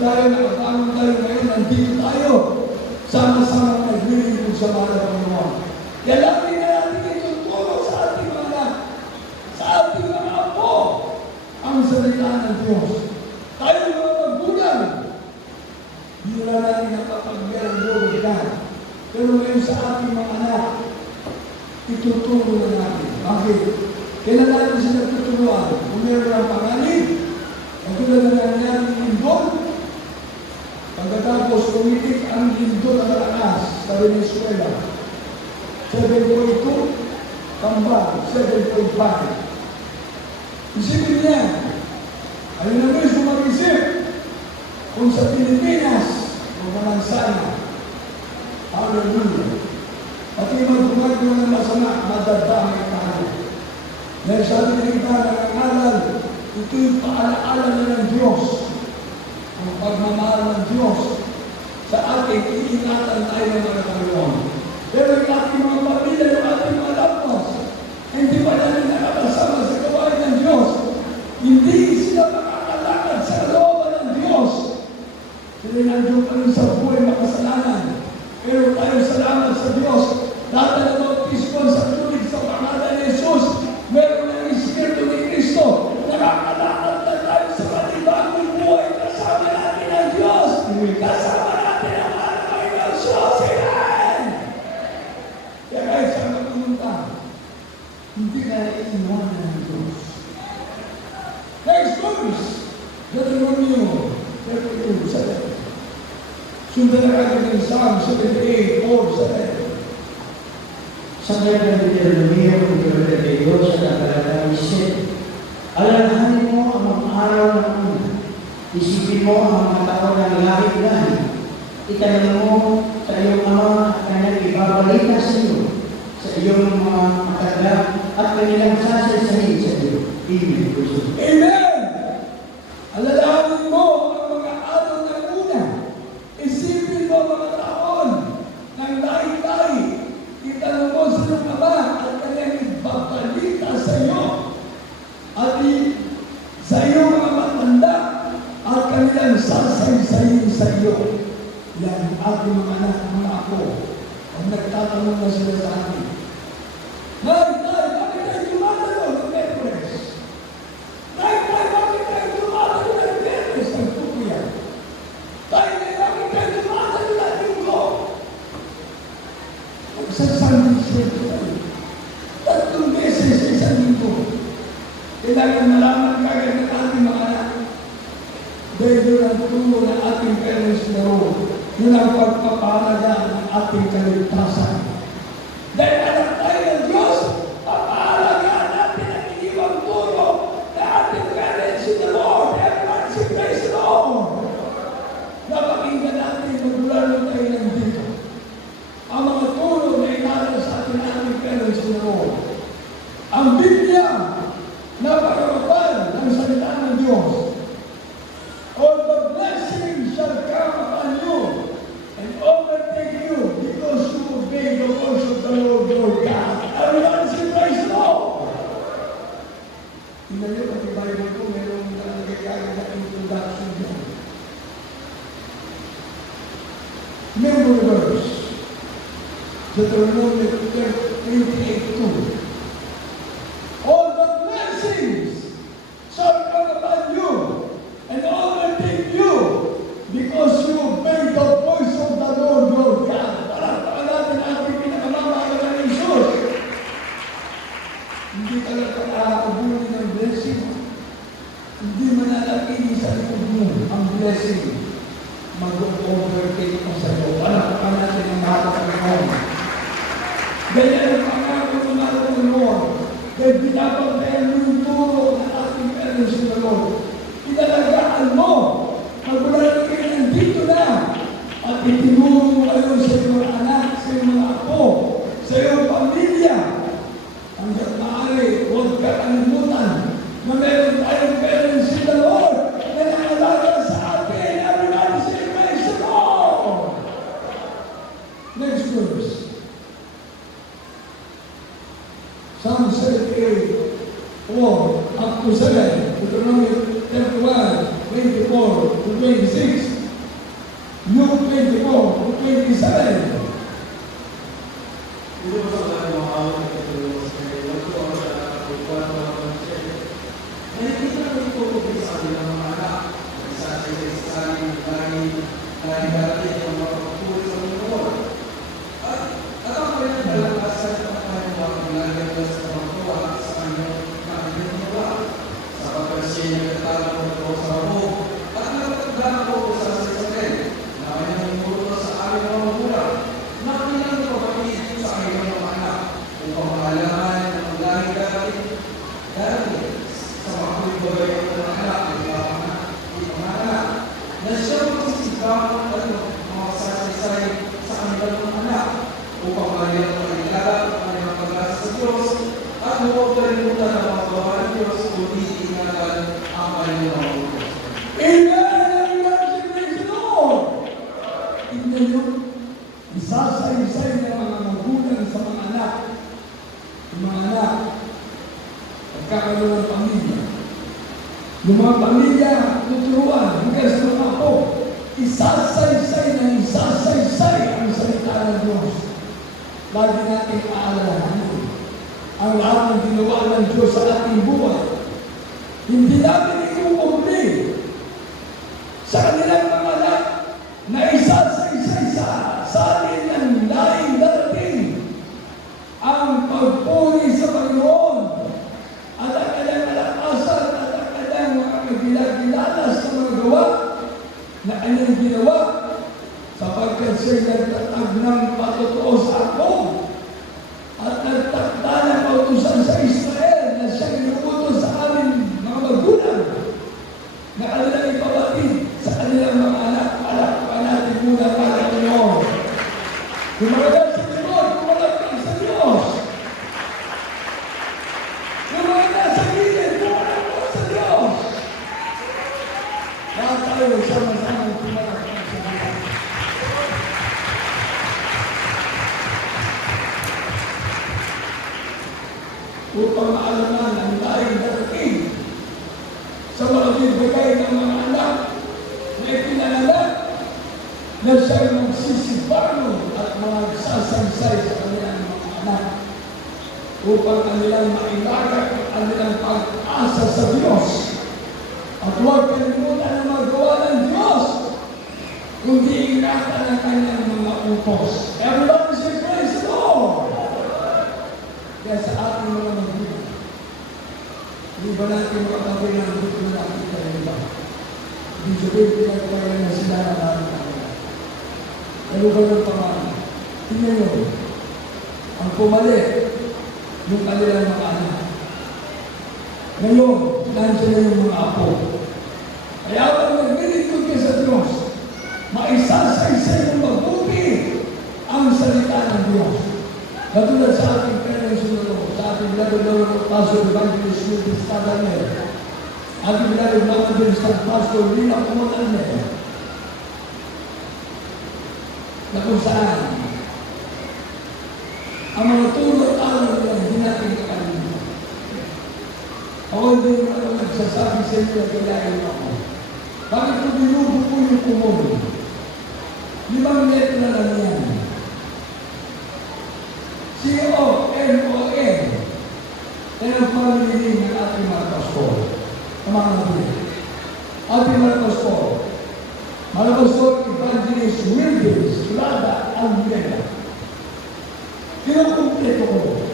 tayo, nakatanong tayo ngayon, nandito tayo. Sama-sama naglilingkod sa mahal na Panginoon. Kaya lagi na natin ituturo sa ating mga anak, sa ating mga apo, ang salita ng Diyos. Tayo mga magulang, hindi na natin nakapagyan loob ka. Pero ngayon sa ating mga anak, ituturo na natin. Bakit? Kailan natin sila tuturuan? Kung meron ng pangalit, katulad na natin lindol, pagkatapos umitik ang lindol ang lakas sa Venezuela. 7.2, tambag, 7.5. Isipin niya, ayun na mismo mag-isip, kung sa Pilipinas, huwag sana. Hallelujah. At yung gumagawa ng masama, madadamay tayo. Dahil sabi ng iba ng aral, ito'y paalaala na ng Diyos. Ang pagmamahal ng Diyos sa ating iingatan tayo ng mga Panginoon. Pero yung ating mga pamilya, yung ating mga lapas, hindi pa natin nakakasama sa gawain ng Diyos. Hindi sila makakalakad sa looban ng Diyos. Sila nandiyo pa rin sa buhay makasalanan. Pero tayo salamat sa Diyos. Dahil na bautismo sa tulig sa pangalan ni Jesus, meron ng Espiritu ni Cristo. Nakakalakad na tayo sa panibagong buhay. Kasama natin ang Diyos. Kasama natin ang mga Panginoon Diyos. Amen! Kaya kahit saan ka pumunta, hindi ka iiwanan ng Diyos. Next verse, Deuteronomy 32:7. Sundan na kagad ng Psalm 78:4-7. Sa kanya ng Deuteronomio, Deuteronomio sa katalagay 7. Alalahanin mo ang mga araw ng una. Isipin mo ang mga tao ng lahit-lahit. Itanong mo sa iyong ama at kanyang ibabalita sa iyo, sa iyong mga matanda at kanilang sasaysahin sa iyo. Amen. Amen! Alalahanin mo ang mga araw ng una. Isipin mo mga taon ng lahit-lahit. Itanong mo sa iyong ama at kanyang ibabalita sa iyo. At sa iyong mga matanda at kanilang sasaysayin sa iyo. Yan, ating mga anak, mga ako. Ang nagtatanong na sila sa atin. Bakit tayo tumatalo ng Merkules? Bakit tayo tumatalo ng Merkules? Ang tuko yan. Bakit tayo tumatalo ng Linggo? Magsasanding siya tayo. 3 beses sa isang linggo. Kailangan malaman kagad ng ating mga anak. Dahil yun ang tungo ng ating parents na roon. Yun ang pagpapahalaga ng ating kaligtasan. Dahil anak tayo ng Diyos, papahalagaan natin ang iniwang turo na ating parents in the Lord. Everyone say praise the Lord. Napakinggan natin magmula nung tayo nandito. Ang mga turo na inaral sa ating parents in the Lord. Ang Biblia, napakapal ng salita ng Diyos. All the blessings shall come upon you and overtake you because you obey the voice of the Lord your God. Everyone say praise the Lord. Tingnan niyo pati Bible ko, mayroong nalagay na introduction dyan. Remember the verse. Deuteronomy 28:2. All the blessings shall come upon you and overtake you because you obey the voice of the Lord your God. Palakpakan natin ating pinakamamahal na Jesus. Hindi ka lang nakakabuli ng blessing. Hindi mananatili sa likod mo ang blessing. Mag-overtake mo sa iyo. Palakpakan natin ang mahal na Panginoon. Ganyan ang pangako ng mahal na Panginoon. Dahil binabagdayan mo yung turo ng ating parents in the Lord. Inalagaan mo. Magmula kayo nandito na. At itinuro mo kayo sa iyong mga anak, sa iyong mga apo, sa iyong pamilya. Hanggang maaari, huwag ka kalimutan na meron tayong parents in the Lord na nakalaga sa atin. Everybody say, praise the Lord! Next verse. Psalm 78, 4 up to 7, Deuteronomy 31, 24, to 26. Luke 24 to 27. Ito po sa mga awal na ito sa kanila ko ang nakakuha ng mga pansin. Nakikita namin po po sa kanilang mga anak. Nagsasay-sasaling dahil ang mga pagpuli sa Panginoon. At ang kanyang dalakasan at kanyang mga paglalagay sa pagkuha sa kanyang kanyang ginawa. Sapagkat siya nagtatalo ko sa hapog at nagtatandaan ko sa sasakay na kanyang imuto sa aming mga magulang. Nakilang na kapatid sa kanyang mga anak upang maalaman ang lahing darating sa mga kulibagay ng mga anak at mga anak na siya magsisigawan at mga sasaysay sa kanilang mga anak upang maalaman ang kanilang ang kanilang pag-asa sa Diyos at huwag kalimutan ang mga gawa ng Diyos kundi ingatan ang kanilang mga utos. Amen! Praise the Lord! Tignan nyo, isasaysay ng mga magulang sa mga anak. Yung mga anak, pagkakaroon ng pamilya. Yung mga pamilya, tuturuan, hanggang sa mga apo, isasaysay ng isasaysay ang salita ng Diyos. Lagi natin aalalahanin ang lahat ng ginawa ng Diyos sa ating buhay. Hindi natin ikukumpli sa kanilang mga anak na isasaysay sa atin ng lahing darating ang pagpuri sa Panginoon at ang kanyang malakasan at ang kanyang mga kagilagilala sa mga gawa na kanyang ginawa sapagkat siya'y nagtatag ng patotoo sa ako at nagtakda ng pautusan sa Israel na siya'y inuutos sa amin mga magulang na kanilang ipabatid sa kanilang mga anak. Palakpakan natin muna para Panginoon. Kumagal sa Diyos, kumagal sa Diyos. Kumagal sa gilid, kumagal sa Diyos. Lahat tayo sama-sama kumagal sa Diyos. Upang maalaman ang lahing darating sa mga bibigay ng mga anak na ipinanganak na siya'y magsisibano at magsasaysay sa kanilang mga anak upang kanilang mailagak ang kanilang pag-asa sa Diyos. At huwag kalimutan ang magawa ng Diyos kundi ingatan ang kanyang mga utos. Everybody say praise the Lord! Kaya sa ating mga magulang, hindi ba natin makakawin ang dito na nakita yung iba? Hindi sabihin pinagpapalan na sila na natin kanila. Ano ba yung pangalan? Tingnan nyo, ang pumali yung kanilang mga anak. Ngayon, nandiyan na yung mga apo. Kaya kung naglilingkod ka sa Diyos, maisasaysay ng mabuti ang salita ng Diyos. Katulad sa ating parents sunod, sa ating level of Pastor Evangelist Lucas Tadarner, ating level of Evangelist Pastor Lina Kumatarner, na kung saan ang mga tulad araw nila hindi natin kakalimutan. Ako hindi ako nagsasabi sa inyo at kailangan ako. Bakit ko binubo po yung kumulo? 5 letra lang yan. C-O-M-O-N. Yan ang pamilinin ng ating mga pastor. Ang mga nabulit. Ating mga pastor. Mga pastor, Evangelist Wilkins, Lada, Almeda. Kinukumpleto ko.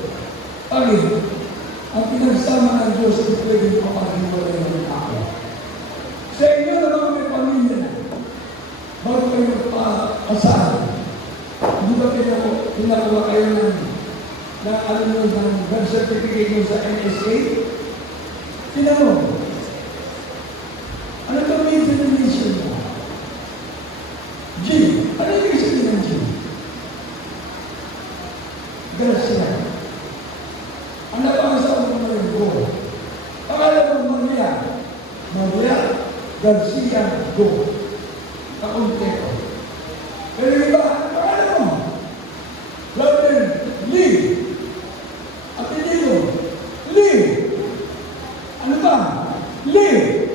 Pagin, ang pinagsama ng Diyos ay pwedeng kapag-iwalay ng tao. Sa inyo na mga may pamilya na, bago kayo magpa-asal, hindi ba pinagawa kayo ng birth certificate nyo sa NSA? Tinanong, ano gamitin ng mission mo? G. Ano yung sabihin ng G? Garcia. Ano ba ang sabi mo ng Go? Pangalan mo Maria. Maria Garcia Go. Kakunteko. Pero iba, pangalan mo? Robin Lee. Apelido. Lee. Ano ba? Lee.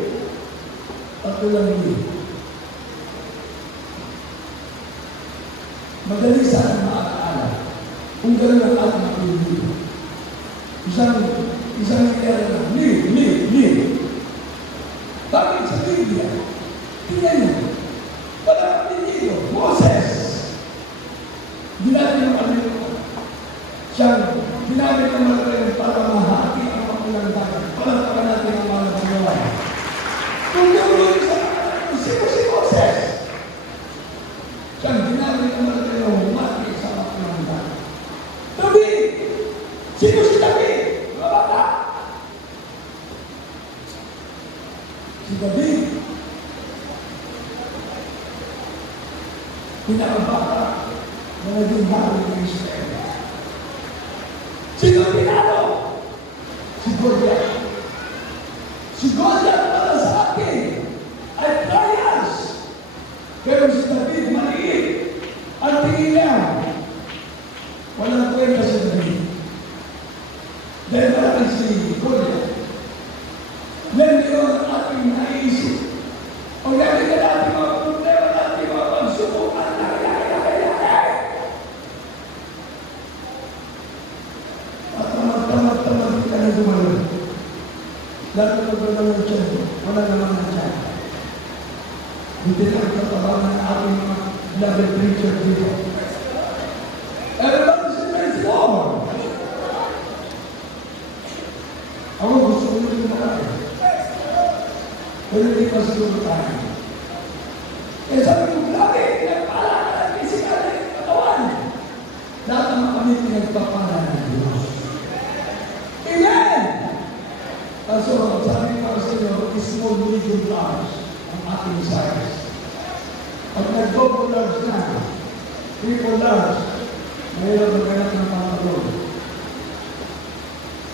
Tatlo lang Lee. Biblia. Tingnan nyo. Wala kang dito. Moses. Ginamit ng Panginoon. Siya, ginamit ng mga kayo para mahati ang mapulang dagat. Palatakan natin ang mga Panginoon. Kung gawin sa sino si Moses? Siya, ginamit ng mga kayo mahati sa mapulang dagat. David! Sino si David? Mga bata! Si David, pinakabata na naging hari ng Israel. Sino pinalo? Si Goliath. Si Goliath para sa akin ay trials. Pero si David maliit. Ang tingin niya, walang kwenta si David. Dahil parang si Goliath. Ngayon yun ang ating naisip. O natin na natin mga problema natin, mga pagsubukan na kaya. At tamad-tamad ka na gumalaw. Lahat ng magdalaw ng tiyan, wala naman ng tiyan. Hindi na ang katabang ng ating mga beloved preacher dito. Everybody say praise the Lord. Ako gusto ko yung mga pero hindi pa siguro tayo. Eh sabi ko, grabe, nagpala ka ng physical na yung katawan. Lahat naman kami pinagpapala ng Diyos. Amen! So, sabi ko sa inyo, small, medium, large ang ating size. Pag nag-double large na, triple large, mayroon maghanap ng pantalon.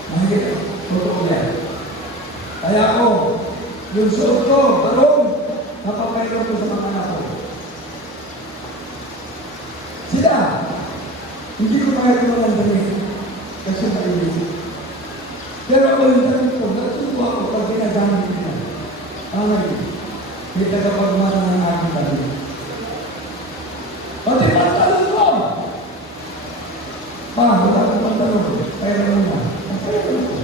Mahigit, totoo yan. Kaya ako, yung suot ko, barong, napapailan ko sa mga anak ko. Sila, hindi ko kahit walang damit, kasi mailig. Pero ako yung damit ko, natutuwa ko pag ginagamit ko na. Ay, may tagapagmana ng aking damit. Pati pantalon ko! Wala akong pantalon, kaya naman na. Ang pantalon ko.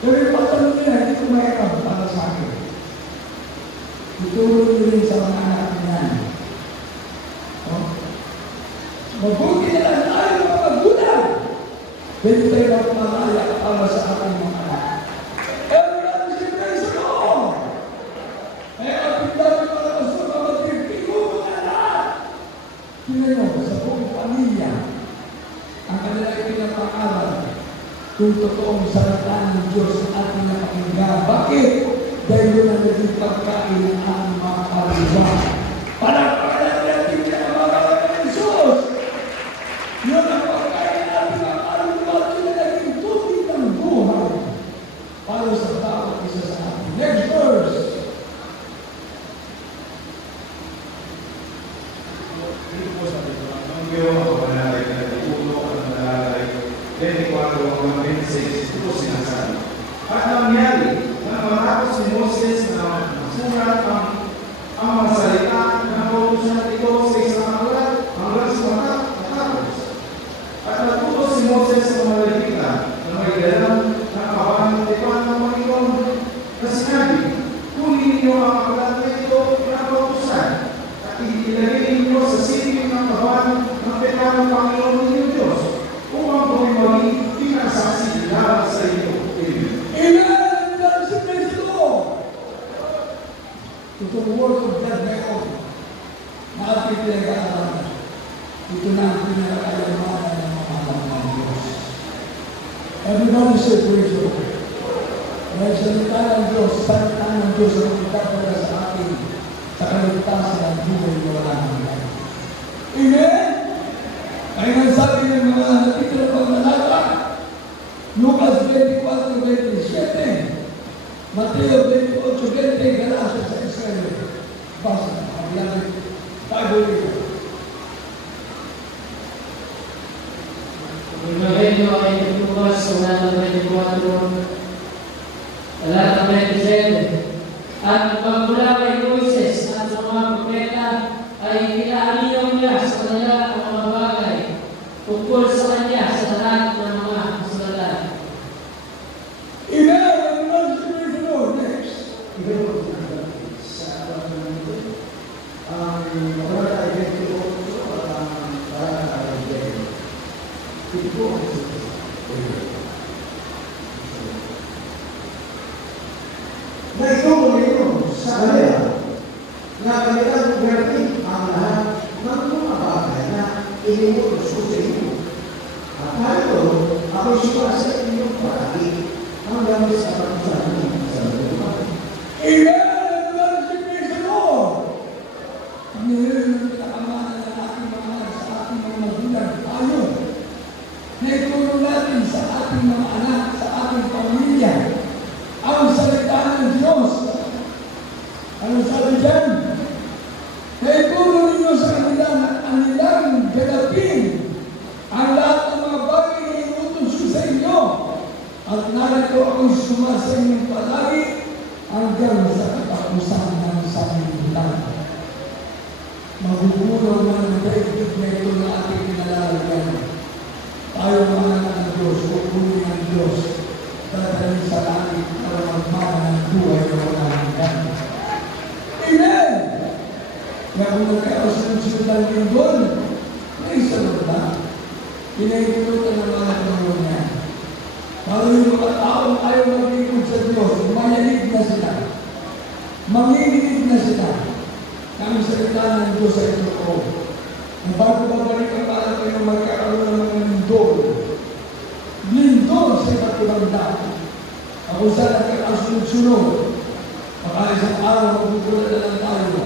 Pero yung pantalon nila, hindi ko mayroon para sa akin. Itulong nyo rin sa mga anak niyan. Mabuti na lang tayo mga magulang. Pwede tayo na pumalaya para sa ating mga anak. Everyone is praise the Lord. Eh, ating dami mga kasama, magpipino mga anak. Tingnan nyo, sa buong pamilya, ang kanilang pinapakaral kung totoong salita ng Diyos ang ating napakinggan. Bakit? Dahil yun ang naging pagkain ng ating mga kaliwa. Palagpakan natin ang tingnan ng mga kaliwa ng Diyos. Yun ang pagkain ng ating mga kaliwa. Yun ang naging tubig ng buhay para sa bawat isa sa atin. Next verse. Dito po sabi ko, ang Diyos ang panalay na nagpulo ang panalay 24:26, ito po sinasabi. At nangyari, na matapos si Moses na masulat ang mga salita na nautos siya ito sa isang aklat hanggang sa matapos. At natuto si Moses sa mga Levita na may dalang nakabahan ng tipan ng Panginoon na sinabi, kunin ninyo ang aklat na ito na nautusan at ilagay ninyo sa silid ng kabahan ng tipan ng Panginoon ninyo Diyos upang maging pinasaksi laban sa iyo. Amen! That's the praise the Lord. Itong word of God ngayon, na ating pinag-aaralan, ito na ang pinag-aaralan ng mga anak ng Diyos. Everybody say praise the Lord. Dahil salita ng Diyos, salita ng Diyos ang magkakala sa atin sa kaligtasan ng buhay na wala ng lahat. Amen? Kaya nga sabi ng mga natitira paglalata, Lucas 24:27, Mateo 28:20, Galatians sa Israel. Basta, ang yan, Bible dito. Ang Evangelyo ay Lucas sa 1:24, talata 27. At pagmula kay Moises at sa mga propeta ay pinaalinaw niya sa kanila ang mga bagay tungkol sa kanya sa lahat ng mga kasulatan. Amen! Praise the Lord. Next. na ituro ninyo sa kanila na kanilang gawin ang lahat ng mga bagay na iniutos ko sa inyo. At tayo, ako'y sumasa inyong parati hanggang sa pagkasabi sa lupa. Amen! Praise the Lord! Ang nililong pinakamanan ng ating mga anak sa ating mga magulang tayo na ituro natin sa ating mga anak, sa ating pamilya, ang salita ng Diyos. Ano sabi dyan? Na ituro ninyo sa kanila na kanilang ganapin ang lahat ng mga bagay na inutos ko sa inyo. At narito ako'y sumasa inyong palagi hanggang sa katapusan ng sanlibutan. Magugunaw man ang daigdig na ito na ating pinalalagyan. Tayo mga anak ng Diyos, kukunin ng Diyos, dadalhin sa langit para magmana ng buhay na wala hanggan. Amen! Kaya kung nagkakasunod-sunod ang linggon, praise the Lord na. Pinahintulutan ng mga Panginoon niya. Para yung mga taong ayaw mag-ikot sa Diyos, mayanig na sila. Manginginig na sila. Kami salita ng Diyos sa ito ko. Ang bago babalik ang para kayo magkakaroon ng mga lindol. Lindol sa iba't ibang dati. Ako saan nagkakasunod-sunod. Baka isang araw magbubulan na lang tayo.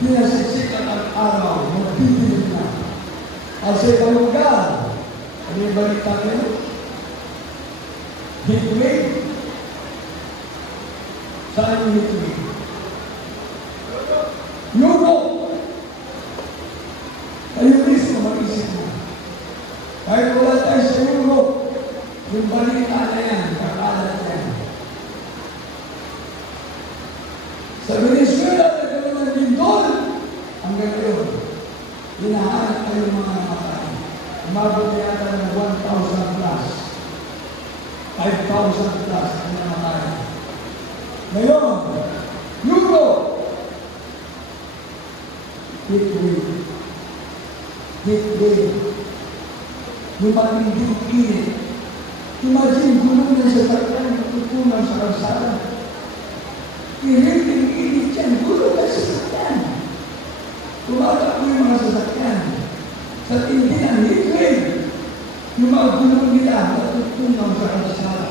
Pinasiksikan ang araw, magbibilig na. At sa ibang lugar, ano yung balita kayo? Heatwave? Saan yung heatwave? Europe! Kayo mismo mag-isip mo. Kahit wala tayo sa Europe, yung balita na yan, kakalat na yan. Sa Venezuela, nagkaroon ng lindol. Hanggang yun, hinahanap kayo mga namatay. Umabot yata ng 1,000 plus. 5,000 plus ang namatay. Ngayon, Europe, heatwave, yung matinding init. Imagine, gulong na sa sakyan, tutunan sa kalsada. Iring init yan, gulong na sa sakyan. Tumatak mo yung mga sasakyan. Sa tindi ng heatwave, yung mga gulong nila, natutunan sa kalsada.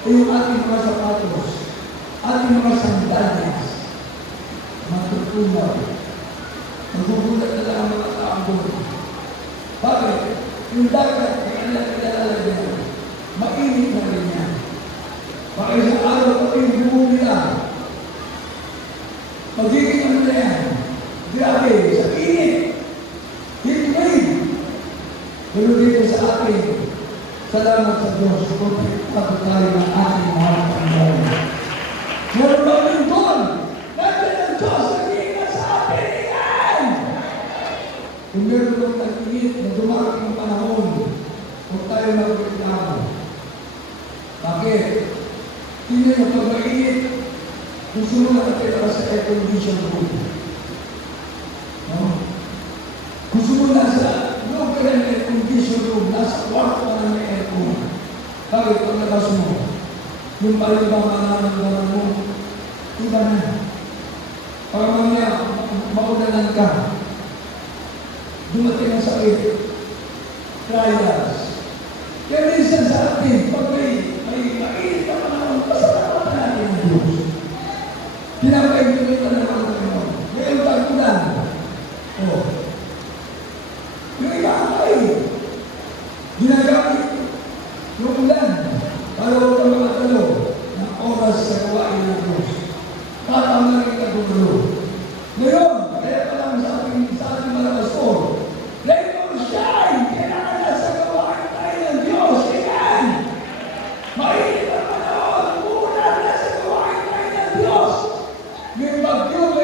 O yung ating mga sapatos, ating mga sandalias, matutunan. Magugulat na lang ang mga taong doon. Bakit? Yung dagat, kailangan mainit na rin yan. Baka isang araw pa rin buong nila. Magiging ano na yan? Grabe, sa init. Heatwave. Pero dito sa atin, salamat sa Diyos kung pagkakali ng ating mahal na Panginoon. Meron ba rin doon? Nandiyan ang Diyos na hihinga sa atin. Ayan! Kung meron bang nag-init na dumarating ang panahon, huwag tayo mag-reklamo. Bakit? Hindi na pag mainit, gusto mo na nakita sa air condition room. No? Gusto mo nasa loob ka ng air condition room, nasa kwarto ka ng aircon. Bakit? Pag nabas mo, yung palibang mananagawa mo, iba na. Para mamaya, maunanan ka. Dumating ang sakit. Trials. Kaya minsan sa atin, pag may mainit na panahon, pasalamat natin ang Diyos. Pinapag-ibig ka na ng Panginoon. Ngayon tag-ulan. Oh. Yung iba ay ginagamit yung ulan para huwag kang makatalo ng oras sa gawain ng Diyos. Para ang naging kagulo. Ngayon, kaya pa lang sa ating mga pastor, let your shine! Kailangan na sa gawain tayo ng Diyos. Ayan! Mainit ang panahon! Ulan na sa gawain tayo ng Diyos! May bagyo,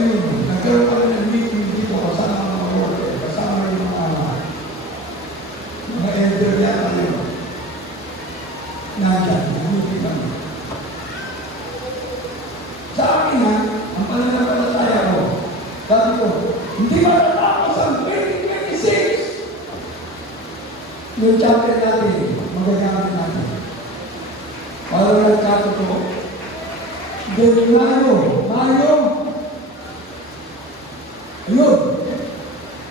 ayun, nagkaroon kami ng meeting dito kasama ang mga worker, kasama yung mga elder yata yun. Nandyan, meeting kami. Sa akin ha, ang pananampalataya ko, sabi ko, hindi matatapos ang 2026. Yung chapter natin, magagamit natin. Para nagkatuto, Mayo, ayun,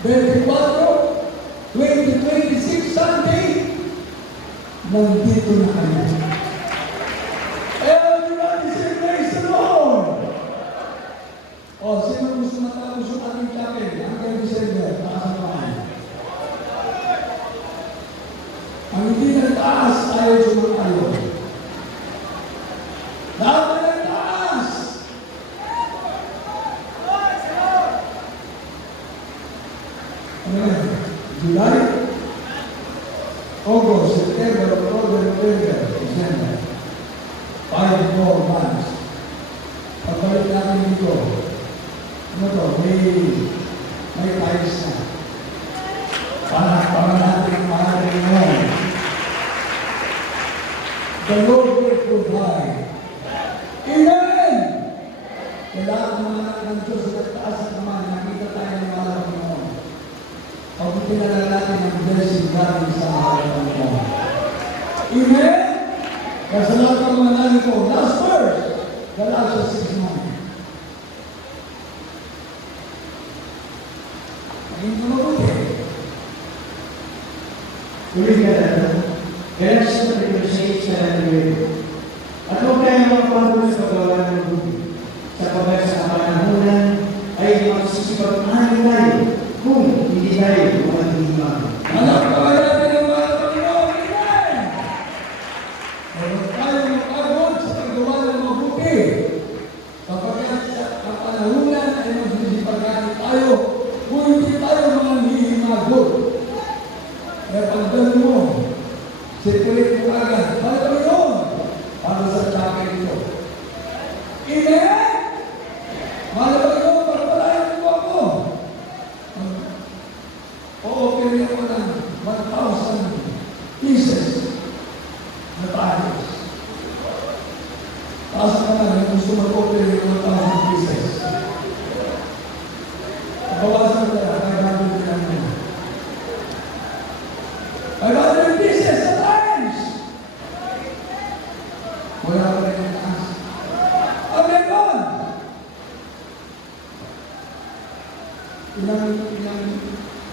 24, 2026 Sunday, nandito na kayo. Everybody say praise the Lord! O, sino gusto matapos yung ating chapel? Hanggang December, taas ang bahay. Ang hindi nagtaas, ayaw sumakayo. Lahat na nagtaas! Ano yan? July? August, September, October, November, December. 5 more months. Pagbalik natin dito, ano to, may times na. Para natin ang maaaring ngayon. The Lord will provide. Amen! Kaya ang mga anak ng Diyos sa taas at naman, nakita tayo ng mga Panginoon. Pagbutin na lang natin ang blessing galing sa mga Panginoon. Amen! Kaya sa lahat ng mga nanin ko, last verse, Galatians 6:9. Ayun na mabuti. Ulit ka na, kaya sa pag-ibig sa at huwag tayo magpapagod sa paggawa ng mabuti. Sapagkat sa kapanahunan ay magsisipag-anin tayo kung hindi tayo maghihiman. Anak ka natin ang mga Panginoon. Amen! Huwag tayo magpagod sa paggawa ng mabuti. Sapagkat sa kapanahunan ay magsisipag-anin tayo kung hindi tayo mga hihimagot. Kaya pagdalo mo, sirkulit mo agad. Mga Panginoon, para sa chapel ito. Amen? Mga Panginoon, pagpalayan mo ako. O-open ako ng 1,000 pieces na tayos. Taas ka na, yung gusto mag-open yung 1,000 pieces. Bawasan ka na, kaya namin din 500 pieces sa times! Wala pa rin ang taas. Okay, God!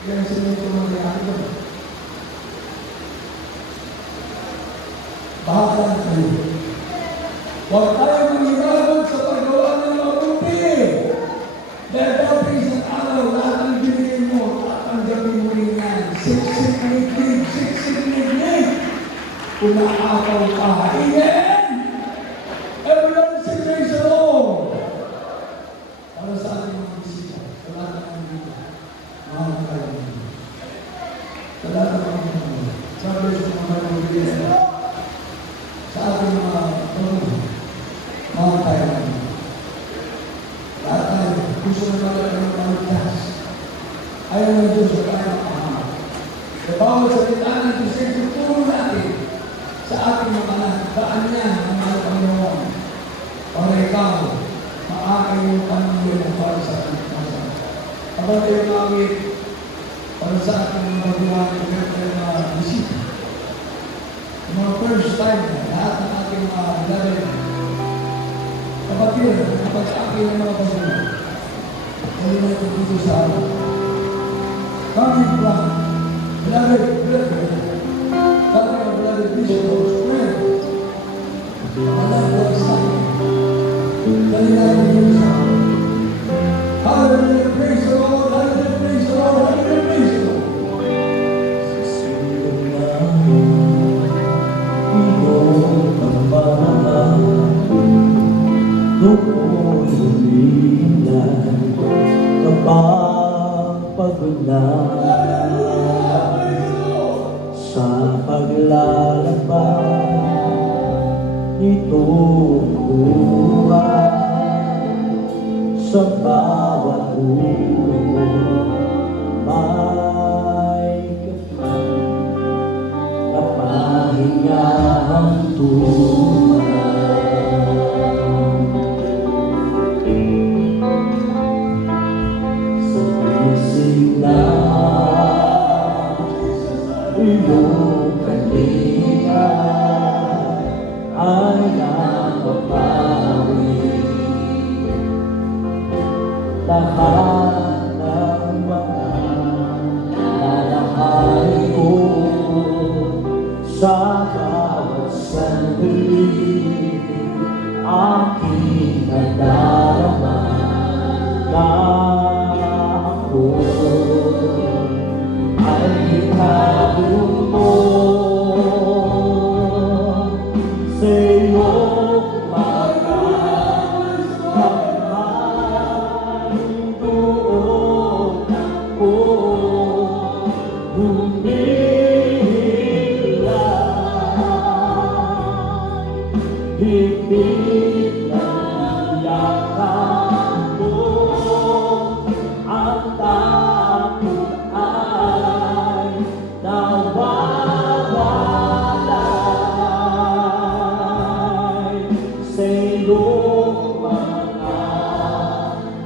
Ilang sinuto mangyayari doon? Bahala na kayo. Huwag tayo manghirabot sa paggawa ng mabuti. Dahil dapat isang araw, lahat ang binigay mo, tatanggapin mo rin yan. Siksik-nig-nig. Kung naakaw ka. Amen! Everyone say praise the Lord! Para sa ating mga bisita, sa lahat ng mga bisita, mga kaibigan. Sa lahat ng mga bisita, sabi sa mga bisita, sa ating mga kaibigan. Lahat tayo, gusto na talaga ng maligtas. Ayaw ng Diyos sa tayo makahamad. Sa bawat salita ng Diyos, tuturo natin sa ating mga anak, daan niya ang mga Panginoon. Para ikaw, maakay yung pamilya para sa ating mga. Para tayo mawit, para sa ating mga buwan, mga bisita. Yung mga first time, lahat ng ating mga laban, kapatid, kapag sa akin ng mga pasunan, hindi na ito dito sa akin. Kami lang, beloved, kami ang beloved Bishop, friend, alam ko sa akin, dahil natin yung sa akin. Hallelujah, praise the Lord, hallelujah, praise the Lord, hallelujah, praise the Lord. Sa paglalakbay itong buhay sa bawat ulo may kapahingahang tunay. Sa pising na iyong kalinga ay napapawi lahat ng mga lalakari ko sa bawat sandali. Aking nadarama na ako ay kabunto sa iyong mga kamay. Doon ako humihila, higit na iyakan mo. Ang takot ay nawawalay sa iyong mga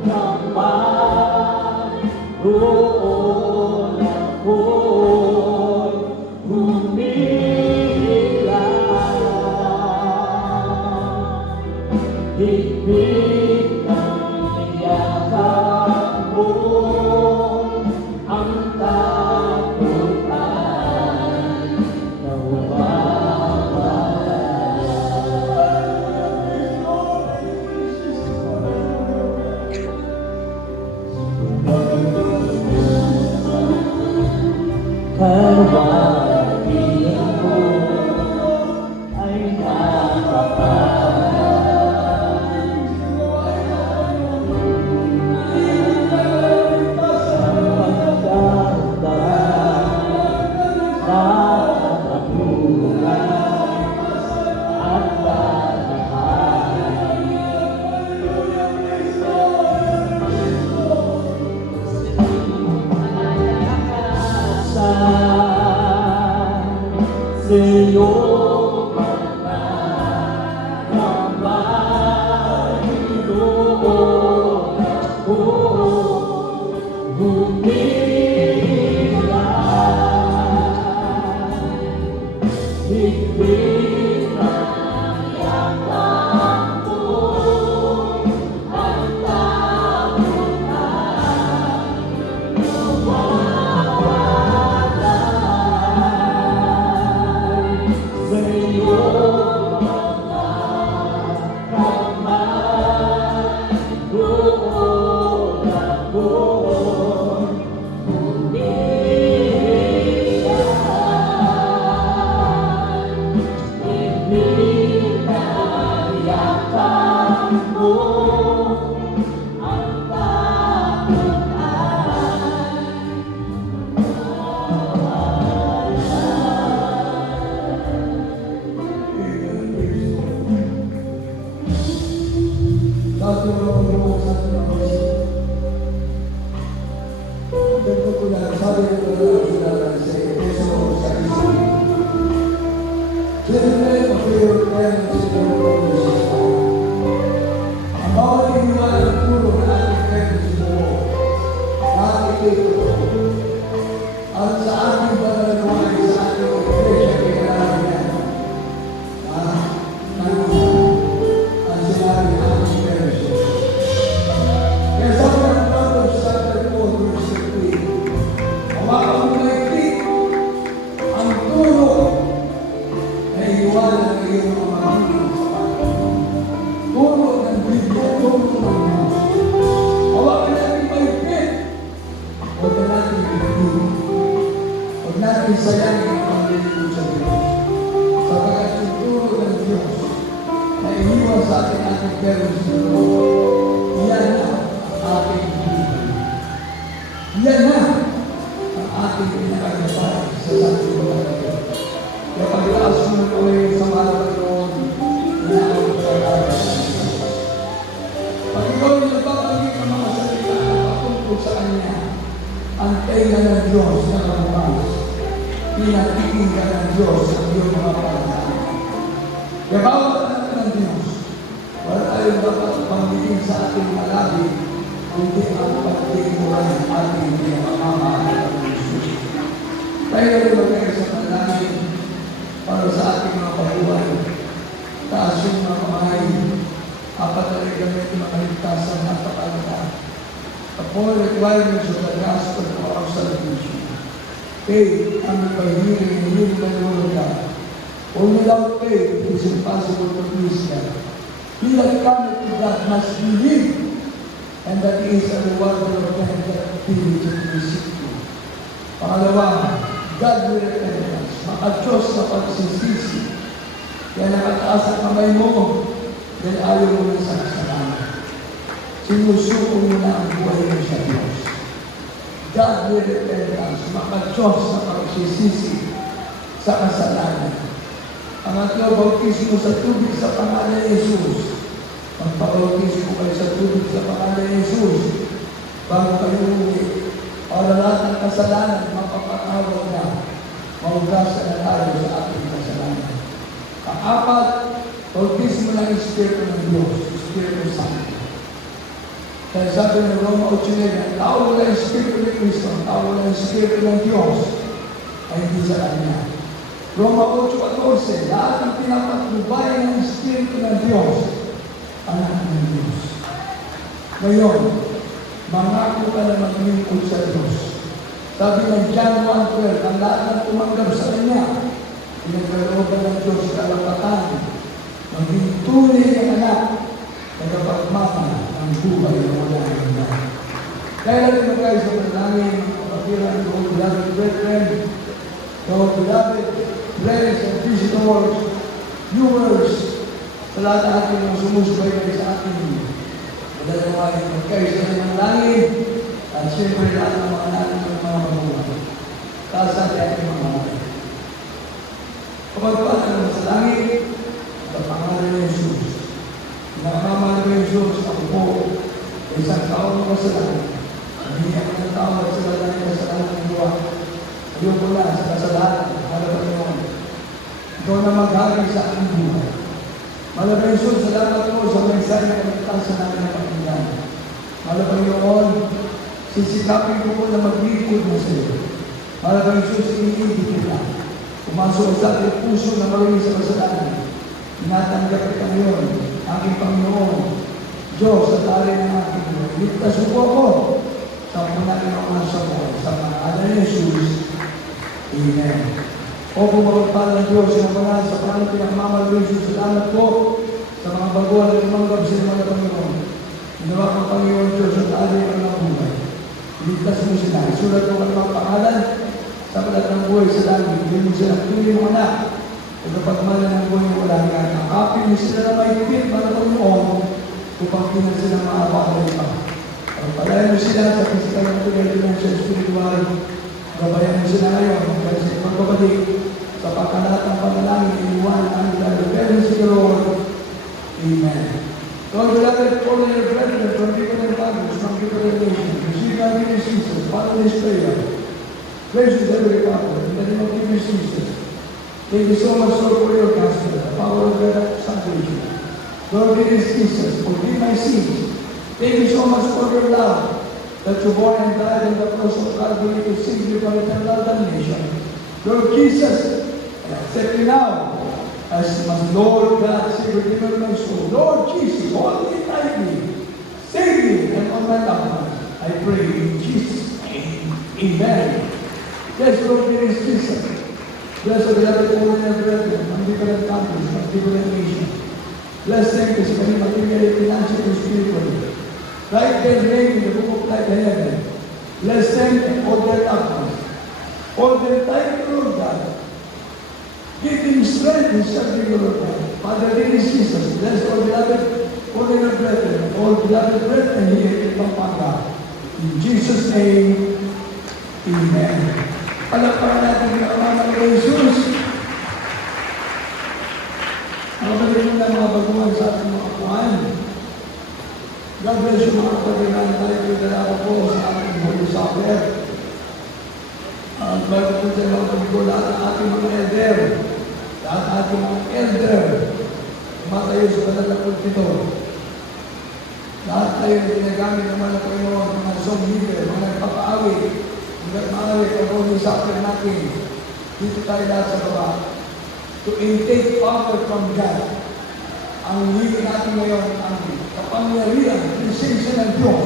kamay. Doon ako'y humihila, higit ng iyakan mo. Ang takot ay Kalwatian ko ay sa iyong mga kamay. Doon ako humihila, higit ng iyakan mo. Ang takot ay nawawalay sa iyong mga kamay. Doon ako'y humihila, higit na iyakan mo. Ang takot ay Dati mo ako sa atin ng Panginoon. Dito ko na, sabi ko na lang sa Efeso sa isip. Siyempre, mag-iwan tayo ng sinulong ng Diyos. Ang bawat iniwan ng tulong na ating kayo ng sinulong, nakikita ko. At sa ating pananawan, sa ating iglesia, kailangan yan. Ang sinabi ng ating Panginoon. Kaya sabi ng Proverbs chapter 4, verse 13, hawakan mo maigpit ang tulong na iwanan ng iyong mga magulang sa Panginoon. Tulong ng Biblia, tulong ng Diyos. Hawakan natin maigpit. Huwag na natin ibigin. Huwag natin sayangin ang Panginoon sa Diyos. Sapagkat yung tulong ng Diyos na iniwan sa ating parents dito, yan ang ating buhay. Yan na ang ating pinakagapay sa ating buhay. Kaya pag-ias mo na ulit sa mga Panginoon, na ang pag-ias. Pag ikaw yung nagpapagiging antay ka ng Diyos na kabukas. Pinatigin ka ng Diyos sa iyong mga panalangin. Kaya bawat anak ng Diyos, wala tayong dapat pamilin sa ating malabi, kundi ang pagtikuran ng ating pinamamahal ng Jesus. Tayo rin magkaya sa panalangin para sa ating mga pabuhay. Taas yung mga kamay, apat na rin gamit ng mga ligtasan at kapalita. The four requirements of the gospel for our salvation. Faith and by hearing and hearing the word of God. For without faith, it is impossible to please God. He that cometh to God must believe, and that He is a rewarder of them that diligently seek Him. Pangalawa, God will repentance. Maka-Diyos sa pagsisisi. Kaya nakataas ang kamay mo, dahil ayaw mo na sa kasalanan. Sinusuko mo na ang buhay mo sa Diyos. God will repentance. Maka-Diyos sa pagsisisi sa kasalanan. Pangatlo, bautismo sa tubig sa pangalan ni Jesus. Magpabautismo kayo sa tubig sa pangalan ni Jesus. Bago kayo uwi, para lahat ng kasalanan, mapapatawad na. Maugasan na tayo sa ating kasalanan. Pang-apat, bautismo ng Espiritu ng Diyos, Espiritu Santo. Kaya sabi ng Roma 8:9, ang tao wala yung Espiritu ni Cristo, ang tao wala yung Espiritu ng Diyos, ay hindi sa Kanya. Roma 8:14, lahat ng pinapatnubay ng Espiritu ng Diyos, anak ng Diyos. Ngayon, mangako ka na maglingkod sa Diyos. Sabi ng John 1:12, ang lahat ng tumanggap sa Kanya, pinagkalooban ng Diyos kalapatan, maging tunay ng anak, nagapagmana ang buhay na wala ng lahat. Kaya rin kayo sa panalangin, ang kapatiran ko, beloved brethren, beloved friends and visitors, viewers, sa lahat ng ating mga sumusubaybay sa ating madalawain. Kayo sa panalangin, at siyempre lahat ng mga natin ng mga mabuhay. Taas sa ating mga mabuhay. Kapagpatan naman sa langit, sa pangalan ni Jesus. Nakamamahal ni Jesus, ako po, isang taon ko sa langit. Hindi ako ng tao at sila lang yung kasalanan ng Diyos. Ayaw ko na sa kasalanan, halapan niyo. Ikaw na maghagi sa aking buhay. Malabay Jesus, salamat po sa mensahe na kaligtas sa namin ng pakinggan. Malabay Lord, sisikapin ko po na maglingkod mo sa iyo. Malabay Jesus, iniibig kita. Pumasok sa ating puso na maraming sa kasalanan. Inatanggap kita ngayon, aking Panginoon, Diyos, sa tali ng aking buhay. Ligtas mo po ako sa pangalan ng mga sa buhay. Sa pangalan ni Jesus. Amen. O kung magpapala ng Diyos, sa pangalan sa pangalan pinagmamahal ng Jesus, salamat po sa mga baguhan na lumanggap sa mga Panginoon. Ginawa ng Panginoon Diyos sa tali ng mga buhay. Ligtas mo sila. Isulat mo ang mga pangalan sa palat ng buhay sa langit. Hindi mo sila tuloy mo anak. Kung napagmala ng buhay mo wala nga. Nakapin mo sila na may pit para Panginoon upang pinan sila maabakal pa. Pagpalayan mo sila sa physical na pinag-ilan sa spiritual. Gabayan mo sila ngayon dahil sa pagbabalik sa pagkalat ng panalangin iniwan ang lalagyan si Lord. Amen. Lord, beloved, all your brethren, from people and fathers, from people and nations, receive our dear sisters, follow this prayer. Gracious Heavenly Father, in the name of dear sisters, thank you so much, Lord, for your gospel, the power of your salvation. Lord, dear sisters, forgive my sins. Thank you so much for your love, that you born and died on the cross of Calvary to save you from eternal damnation. Lord Jesus, I accept you now as my Lord God, Savior, Redeemer of my soul. Lord Jesus, hold me tightly, save me, and on my love, I pray in Jesus' name. Amen. Yes, Lord, there is Jesus. Bless the beloved woman and brethren, from different countries, from different nations. Bless them kasi kami materially, financially, spiritually. Write their name in the book of life in heaven. Bless them and all their loved ones. All their time, Lord God. Give them strength in serving the Lord God. Father, there is Jesus. Bless all beloved women and brethren, all beloved brethren here in Pampanga. In Jesus' name, Amen. Palakpakan natin ang Ama ng Jesus. Mabalik mo na mga baguhan sa ating mga kuhan. God bless you mga kapatiran. Tayo pinadala po sa ating Holy Supper. At bago po sa mga pagko, lahat ng ating mga elder, lahat ng ating mga elder, matayo sa banal na pulpito. Lahat tayo na ginagamit naman ng Panginoon, mga song leader, mga nagpapaawi, nagpapaawi, pag-uwi sa akin natin. Dito tayo lahat sa baba. To intake power from God. Ang hingin natin ngayon, ang kapangyarihan, presensya ng Diyos.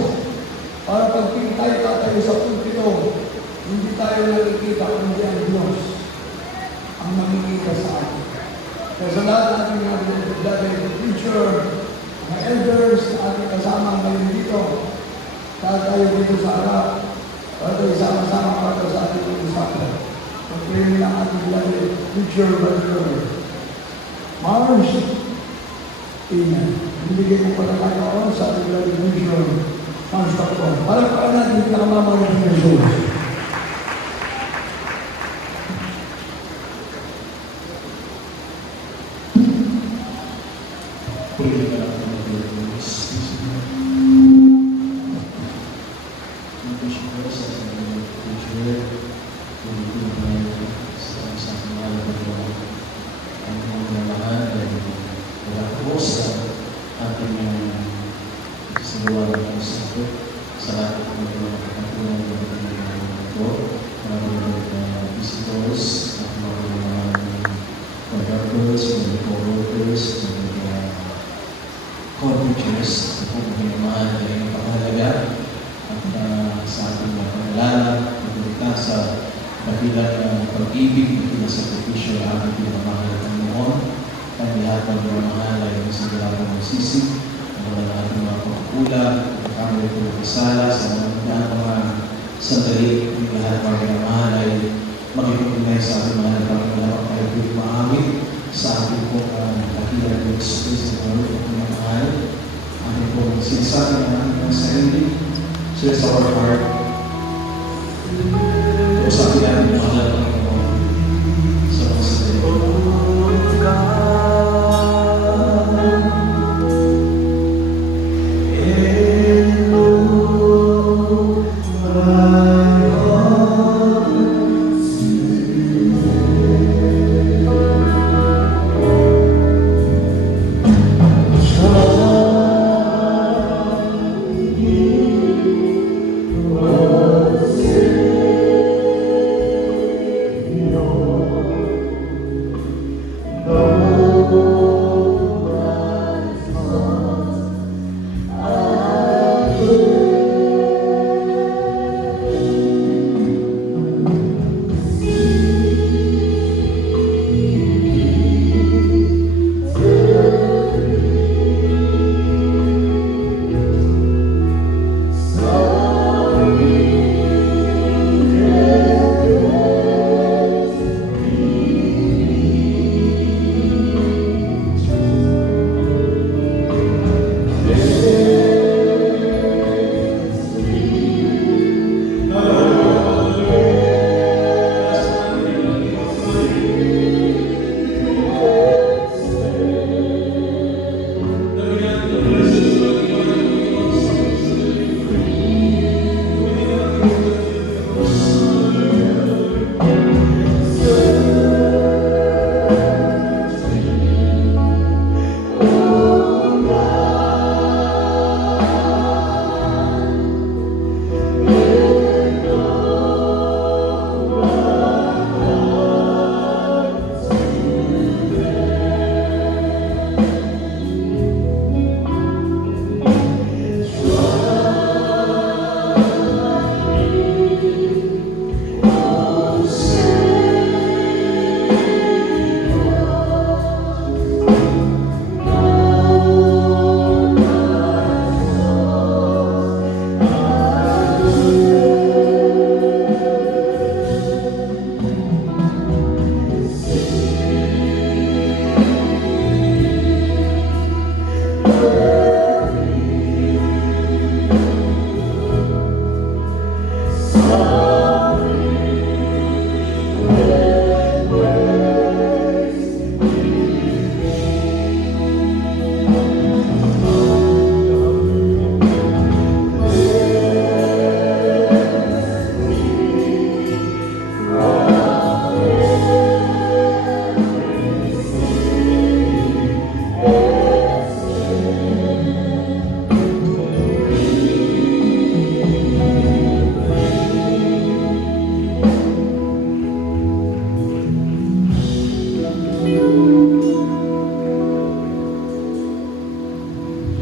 Para pag tayo tatayo sa pulpito, hindi tayo nakikita kundi ang Diyos ang nakikita sa atin. Kaya sa lahat natin mga teacher, mga elders, ating kasama ngayon dito, tayo dito sa harap, para tayo sama-sama para sa ating usapan. Pag-pray nila ang ating beloved teacher, brother Mars, Amen. Binigay mo pala kayo sa ating beloved teacher, Mars Takpon. Para natin pinakamamahal ng Jesus.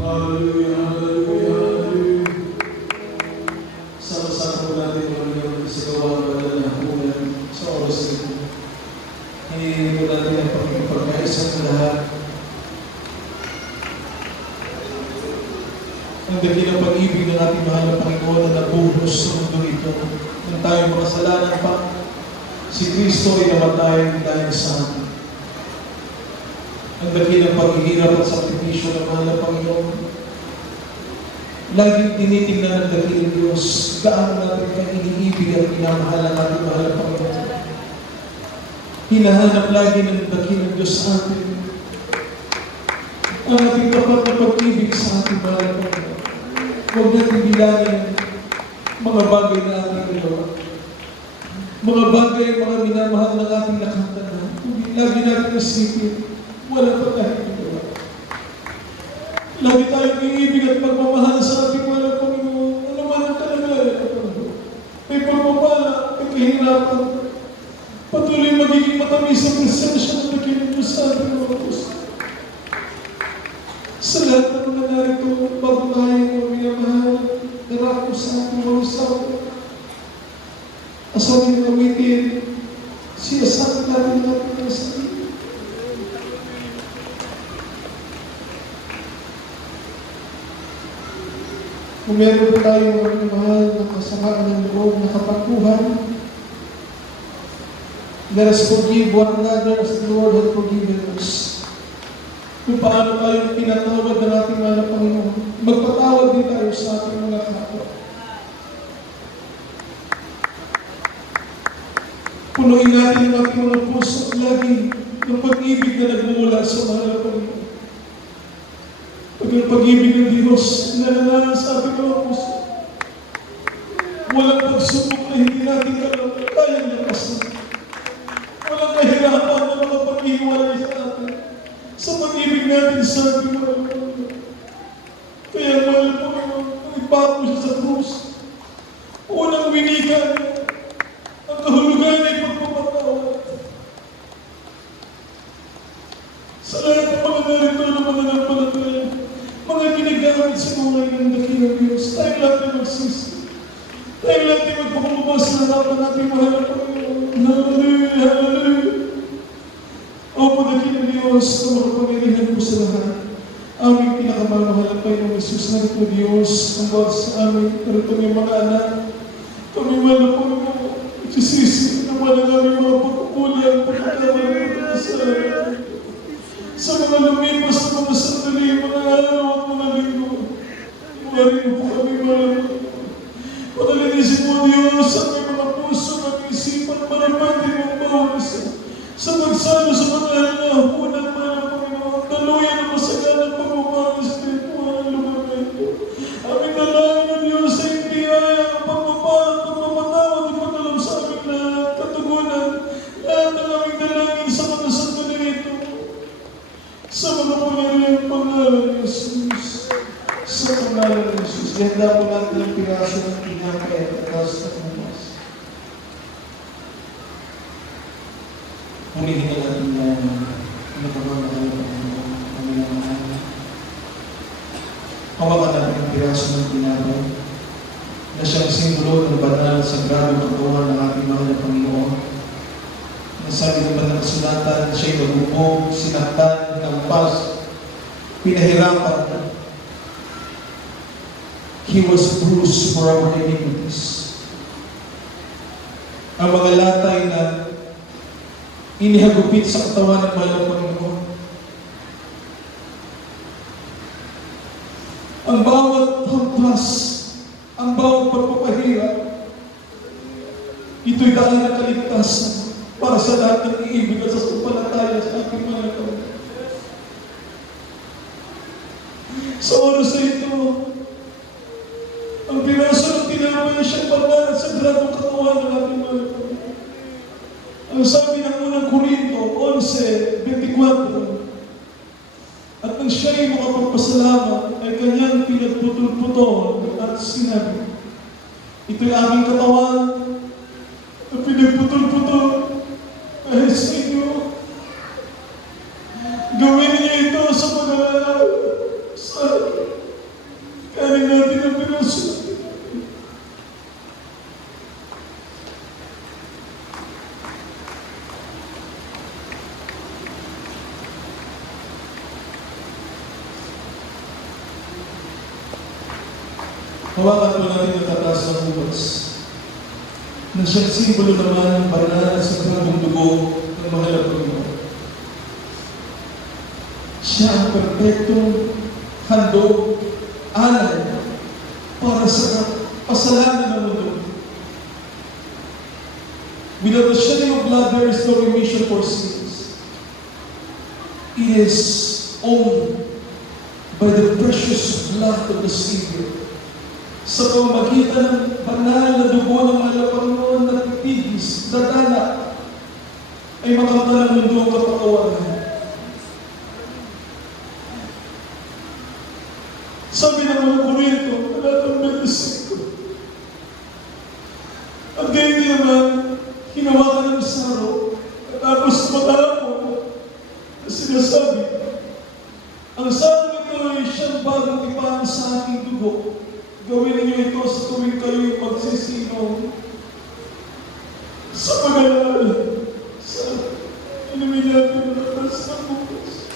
Hallelujah, hallelujah, hallelujah. Sama-sama po natin ang isagawa ng banal na hapunan sa oras nito. Hinihingi po natin ang pagkakaisa ng lahat. Ang dakilang pag-ibig ng ating mahal na Panginoon na nabuhos sa mundo ito. Nang tayo makasalanan pa, si Kristo ay namatay dahil sa atin. Ang dakilang paghihirap at sakripisyo ng mahal na Panginoon. Laging tinitingnan ng dakilang Diyos gaano natin kang iniibig at minamahal ang ating mahal na Panginoon. Hinahanap lagi ng dakilang Diyos sa atin ang ating tapat na pag-ibig sa ating mahal na Panginoon. Huwag natin bilangin mga bagay na ating ginawa. Mga bagay, mga minamahal ng ating nakatanda. Lagi natin isipin, wala pa tayong ginawa. Lagi tayong iibig at pagmamahal sa ating mahal na Panginoon. Ano man ang kalagayan? May pagmamahal, may kahirapan. Patuloy magiging matamis ang presensya ng dakilang Diyos sa ating mga puso. Sa lahat ng mga narito, bago tayo minamahal, darap ko sa ating mga usawa. Asabi ng awitin, sinasabi natin natin ang sarili. Kung meron po tayo mga minamahal na kasamaan ng loob na kapakuhan, let us forgive one another as the Lord has forgiven us. Kung paano tayo pinatawad ng ating mahal na Panginoon, magpatawad din tayo sa ating mga kapwa. Punuin natin ang ating mga puso at lagi ng pag-ibig na nagmumula sa mahal na Panginoon. Pag ang pag-ibig ng Diyos nananahan sa ating mga puso, walang pagsubok na hindi natin kayang lapasan. Walang kahirapan na makapag-iwalay sa atin sa pag-ibig natin sa ating mga Panginoon. Kaya mahal na Panginoon, nagpako siya sa krus. Unang winikan niya, ang kahulugan ay pagpapatawad. Sa lahat ng mga narito na mananampalataya, mga ginagamit sa mga ng dakilang Diyos, tayo lahat na magsisi. Tayo lahat ay magpakumabas na harapan natin mahal na Panginoon. Hallelujah, hallelujah. O padakilang Diyos na makapangyarihan po sa lahat. Aming pinakamamahal na Panginoong Jesus na rin po Diyos, ang bawat sa amin, narito ng mga anak. Kami mahal na Panginoon, sisisi na wala namin mga pagkukuli ang pagkakamali sa amin. Sa mga lumipas na mga sandali, mga araw at mga linggo, iwarin mo po kami mahal. Padalinisin mo Diyos sa aming mga puso at isipan, marapatin mong bawat isa. Sa pagsalo sa banal na hapunan, mahal na Panginoon, daluyan ang masaganang pagmamahal sa espiritual na lugar na ito. Aming dalangin ng Diyos sa hindi ay ang pagmamahal, pagmamatawad, ipagalam sa aming lahat, katugunan, lahat ng aming dalangin sa mga sandali ito. Sa mga pangyarihan pangalan ni Jesus. Sa pangalan ni Jesus. Ganda po natin ang piraso ng pinakay at atas ng umas. Purihin na natin na napamamahal ng kanilang mahal. Hawakan natin ang piraso ng pinakay na siyang simbolo ng banal sa grabing katawan ng ating mahal na Panginoon. Nasabi ng banal na kasulatan, siya'y nagubog, sinaktan, nampas, pinahirapan. He was bruised for our iniquities. Ang mga latay na inihagupit sa katawan ng mahal na Panginoon. Ang bawat hampas, ang bawat pagpapahirap, ito'y daan ng kaligtasan para sa lahat ng iibig at sa sumpalataya sa ating mga ito. Sa oras na ito, ang piraso ng tinamay siyang banal sa gradong katawan ng ating mga ito. Ang sabi ng unang Korinto 11:24, at nang siya'y makapagpasalamat ay kanyang pinagputol-putol at sinabi, ito'y aming katawan na pinagputol-putol dahil sa inyo. Gawin niyo ito sa pag-alala sa akin. Hawakan po natin ang tatas ng ubas na siyang simbolo naman ng banal sa bagong dugo ng mahal na Panginoon. Siya ang perpektong handog, alay para sa pasalanan ng mundo. Without the shedding of blood, there is no remission for sins. It is only by the precious blood of the Savior, sa pamamagitan ng banal na dugo ng mahal na Panginoon na titigis, dadana, ay makamtan ng mundo ang kapakawalan. Sabi ng mga Korinto, talatang 25, at ganyan din naman, hinawakan ng saro, at tapos matapon, na sinasabi, ang sarong ito ay siyang bagong tipan sa aking dugo. Gawin niyo ito sa tuwing kayo'y magsisinom sa pag-aalala sa inumin natin ng atas ng bukas.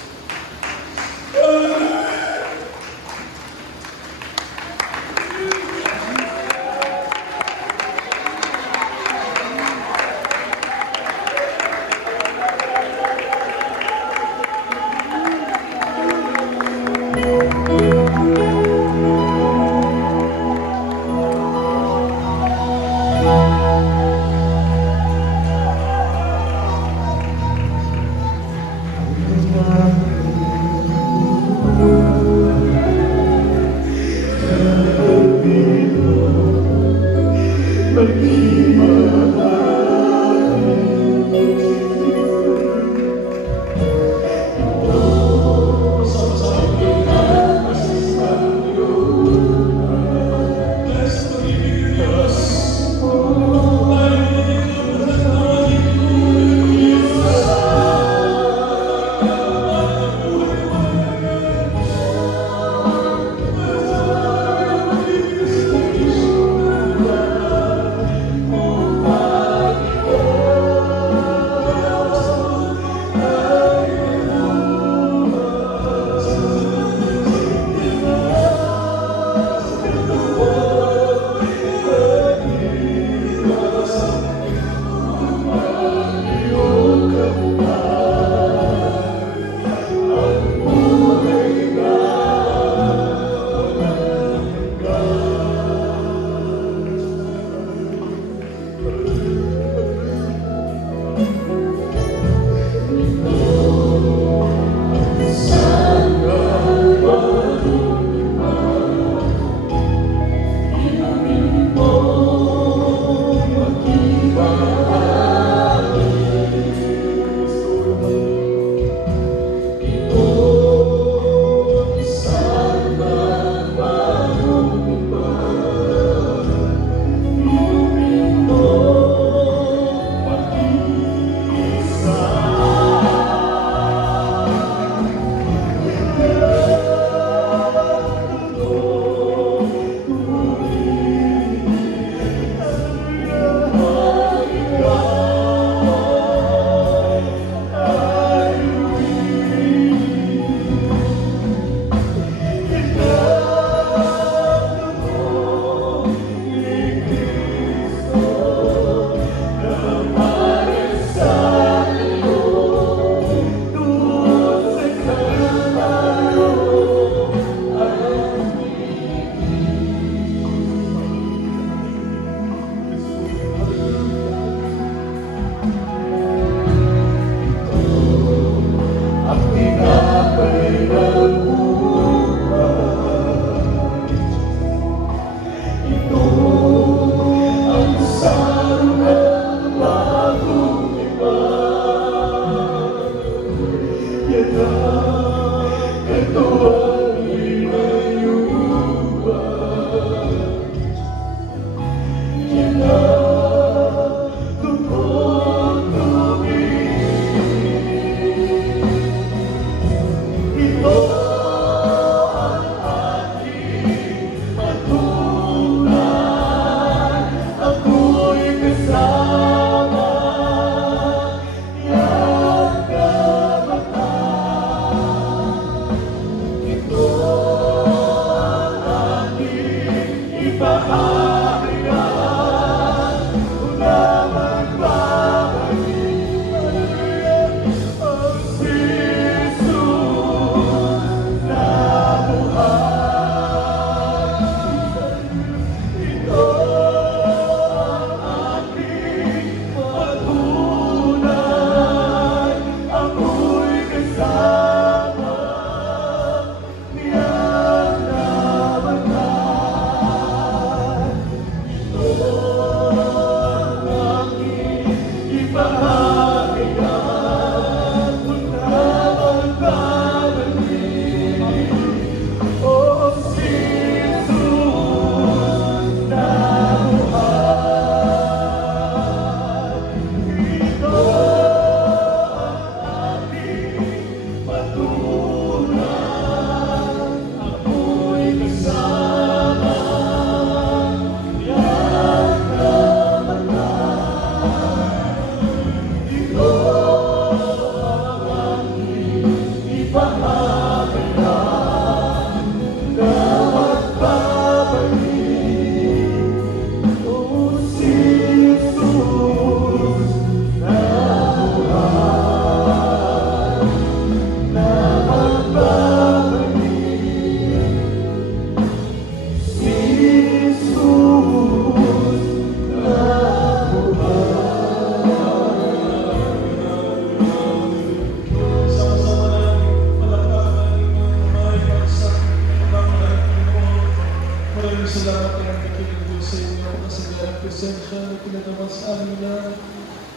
presensya na pinagawa sa amin na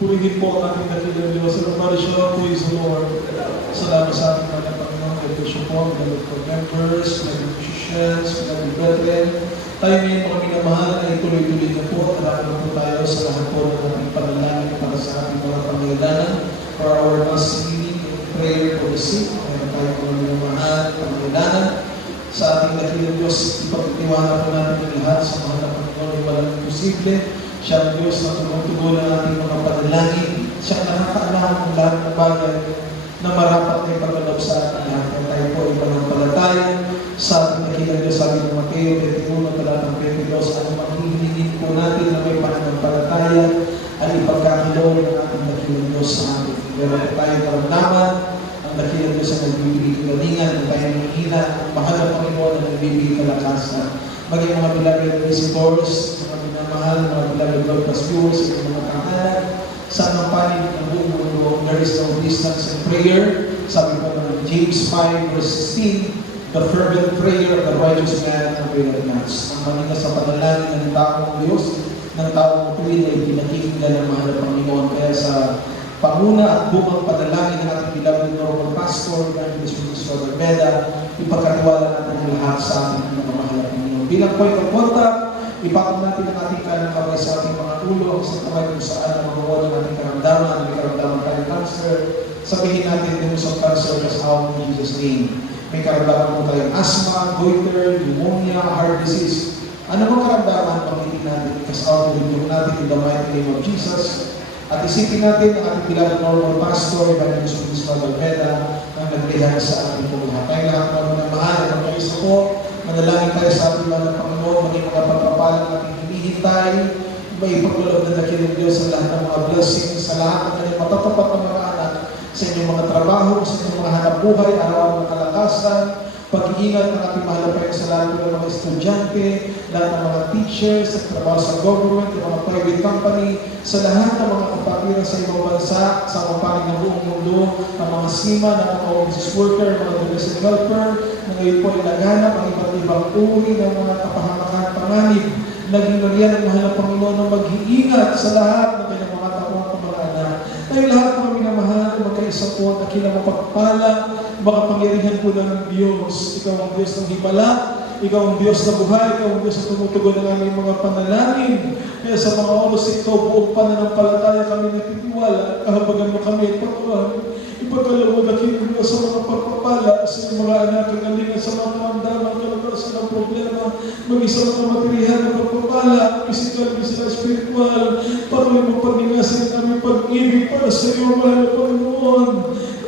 purihin po ang ating dakilang Diyos. Everybody shout, praise the Lord. Salamat sa ating mga Panginoon. God bless you po, mga local members, mga musicians, mga brethren. Tayo ngayon mga minamahal ay tuloy-tuloy na po. Marami na po tayo sa lahat po ng ating panalangin para sa ating mga pangailangan. For our mass meeting and prayer for the sick. Mayroon tayo mga minamahal, pangailangan. Sa ating dakilang Diyos, ipagtiwala po natin ang lahat sa mga Panginoon ay walang imposible. Siya ang Diyos na tumutugon ang ating mga panalangin. Siya ang nakakaalam ng lahat ng bagay na marapat na ipagalaw sa ating lahat. Kaya tayo po ay pananampalataya sa ating dakilang Diyos. Sabi ng Mateo, 21, talatang 22, ang maghihingin po natin na may pananampalataya ay ipagkakilawin ng ating dakilang Diyos sa ating. Pero tayo karamdaman, ang dakilang Diyos ang nagbibigay kagalingan, ang tayo mahihina, ang mahal na Panginoon ang nagbibigay kalakasan. Maging mga beloved visitors, mga minamahal, mga beloved broadcast viewers, mga kahanan, sa mga panig ng buong mundo, there is no distance in prayer. Sabi po ng James 5 verse 16, the fervent prayer of the righteous man availeth much. Ang kanina sa panalangin ng taong Diyos, ng taong tuwid ay pinakikinggan ng mahal na Panginoon. Kaya sa panguna at bukang panalangin ng ating beloved normal pastor, Evangelist Minister Barbeda, ipagkatiwala natin ang lahat sa ating mga mahal na Panginoon. Bilang point of contact, ipakot natin ang ating kanang kamay sa ating mga ulo, sa kamay kung saan ang magawa ng ating karamdaman, may karamdaman tayo cancer, sabihin natin din sa cancer kasawa in Jesus' name. May karamdaman mo tayong asthma, goiter, pneumonia, heart disease. Ano bang karamdaman, pag-ibig natin, kasawa din natin in the mighty name of Jesus. At isipin natin ang ating beloved normal pastor, Evangelist Minister Barbeda, ang naglihan sa ating lahat. Tayo lahat mga mahal, ang mga isa po, manalangin tayo sa ating mga Panginoon, maging mga pagpapalang ating hinihintay, may ipaglulob na dakilang Diyos sa lahat ng mga blessings, sa lahat ng kanyang matatapat na mga anak, sa inyong mga trabaho, sa inyong mga hanap buhay, araw-araw ng kalakasan, pag-iingat ng ating mahal na sa lahat ng mga estudyante, lahat ng mga teachers, sa trabaho sa government, ng mga private company, sa lahat ng mga kapatiran sa ibang bansa, sa mga panig ng buong mundo, ng mga SIMA, ng mga office worker, mga domestic helper, na ngayon po ay naghanap ang iba't ibang uri ng mga kapahamakan panganib. Naging magyan ang mahal na Panginoon na mag-iingat sa lahat ng kanyang mga taong kamag-anak. Tayo lahat mga minamahal, magkaisa po at akilang mapagpala, makapangyarihan po ng Diyos. Ikaw ang Diyos ng himala, ikaw ang Diyos na buhay, ikaw ang Diyos na tumutugon ng aming mga panalangin. Kaya sa mga oras ito, buong pananampalataya kami nagtitiwala at kahabagan mo kami at pagkawan. Ipagkalawag at hindi sa mga pagpapala, sa mga anak, kagalingan sa mga karamdaman, kalagasan ng problema, maging sa mga material na pagpapala, physical, spiritual, patuloy mo pagningasin ng aming pag-ibig para sa iyo, mahal na Panginoon.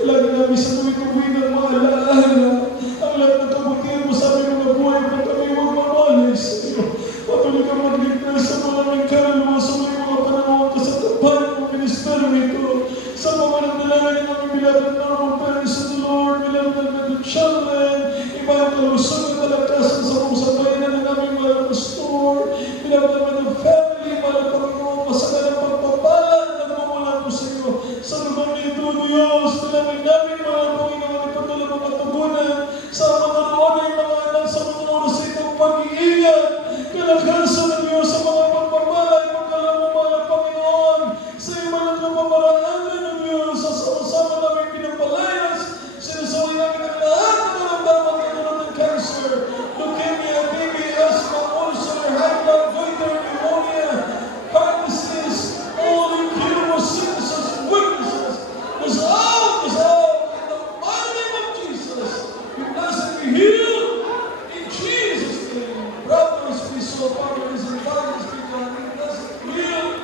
Lagi namin sa tuwing-tuwing ng mga alaala, ang lahat ng kabutihan mo sa aming mga buhay na kami magmamalis sa iyo. Patuloy ka magligtas sa mga aming kaluluwa sa mga panahon kasatapan ng ministeryo nito. Sa mga nagdalangin ng aming beloved normal parents of the Lord, beloved children, ibang kalusun at talakasan sa mga sabayan ng aming mga pastor, beloved ng family, mga Panginoon, masagal ang pagpapala na mamula po sa iyo. Sa lugar nito, Diyos, dalangin namin mga Panginoon, ipatuloy mga tugunan sa mga roon ay mga anak sa mga oras itong pag-iingat, kalakasan ng Diyos sa mga pagpapala, ipagkalam mo mga Panginoon, sa iyo mga pamamaraan ng Diyos, sa sama-sama namin pinapalayas, sinasawi namin ang lahat ng naramdaman ng cancer, leukemia, TB, asthma, ulcer, high blood, goiter, pneumonia, heart disease, all incurable sicknesses and weaknesses. Dissolve in the mighty name of Jesus. Be blessed and be healed in Jesus' name. Brothers, be so fathers and fathers, be blessed and healed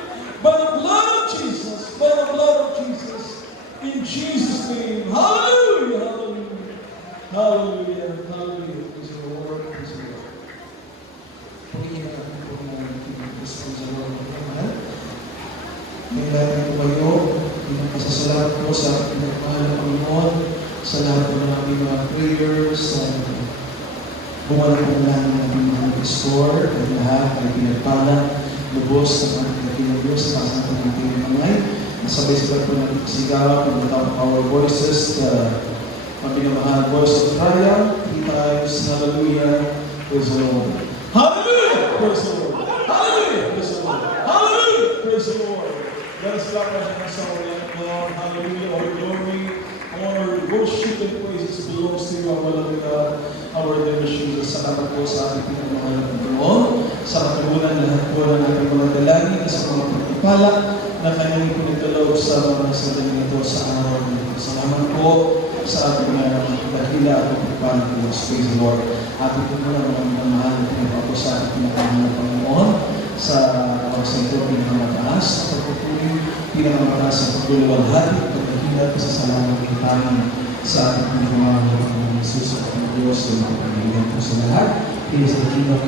by the blood of Jesus. By the blood of Jesus. In Jesus' name. Hallelujah. Hallelujah. Hallelujah. Hallelujah. Praise the Lord. Praise the Lord. Pagiging natin po ng Kristo sa Lord. Amen. May lahat po kayo. Pinagpasasalamat po sa pinagmahal ng Panginoon sa lahat po ng aming mga prayers, sa bumala po na ng aming mga pastor, at lahat ay pinagpala, lubos sa ating dakilang Diyos, sa ating ating kamay. Masabay-sabay po natin sigawan at the our voices, ang pinamahal voice of triumph, 3 times, hallelujah, praise the Lord. Hallelujah! Praise the Lord. Hallelujah! Praise the Lord. Praise the Lord. Let us clap our hands to our Lord. Hallelujah. All glory, honor, worship, and praises belongs to you, our beloved God, our dear Jesus. Salamat po sa ating pinamahal ng Panginoon. Sa katulungan lahat po ng ating mga dalangin at sa mga pagpapala na kanyang pinagkaloob sa mga sandali nito sa araw nito. Salamat po sa ating dakila at pagpapala po. Praise the Lord. Ating po muna mga mahal na pinapako sa ating pinamahal ng Panginoon sa pagsagot ng mga mataas, sa pagpupuling pinakamataas sa pagduluwalhati at pagkahilat sa salamat ng tayo sa ating pinamahal ng Panginoon Jesus at ng Diyos na mga pagkahilat po sa lahat. He is the King of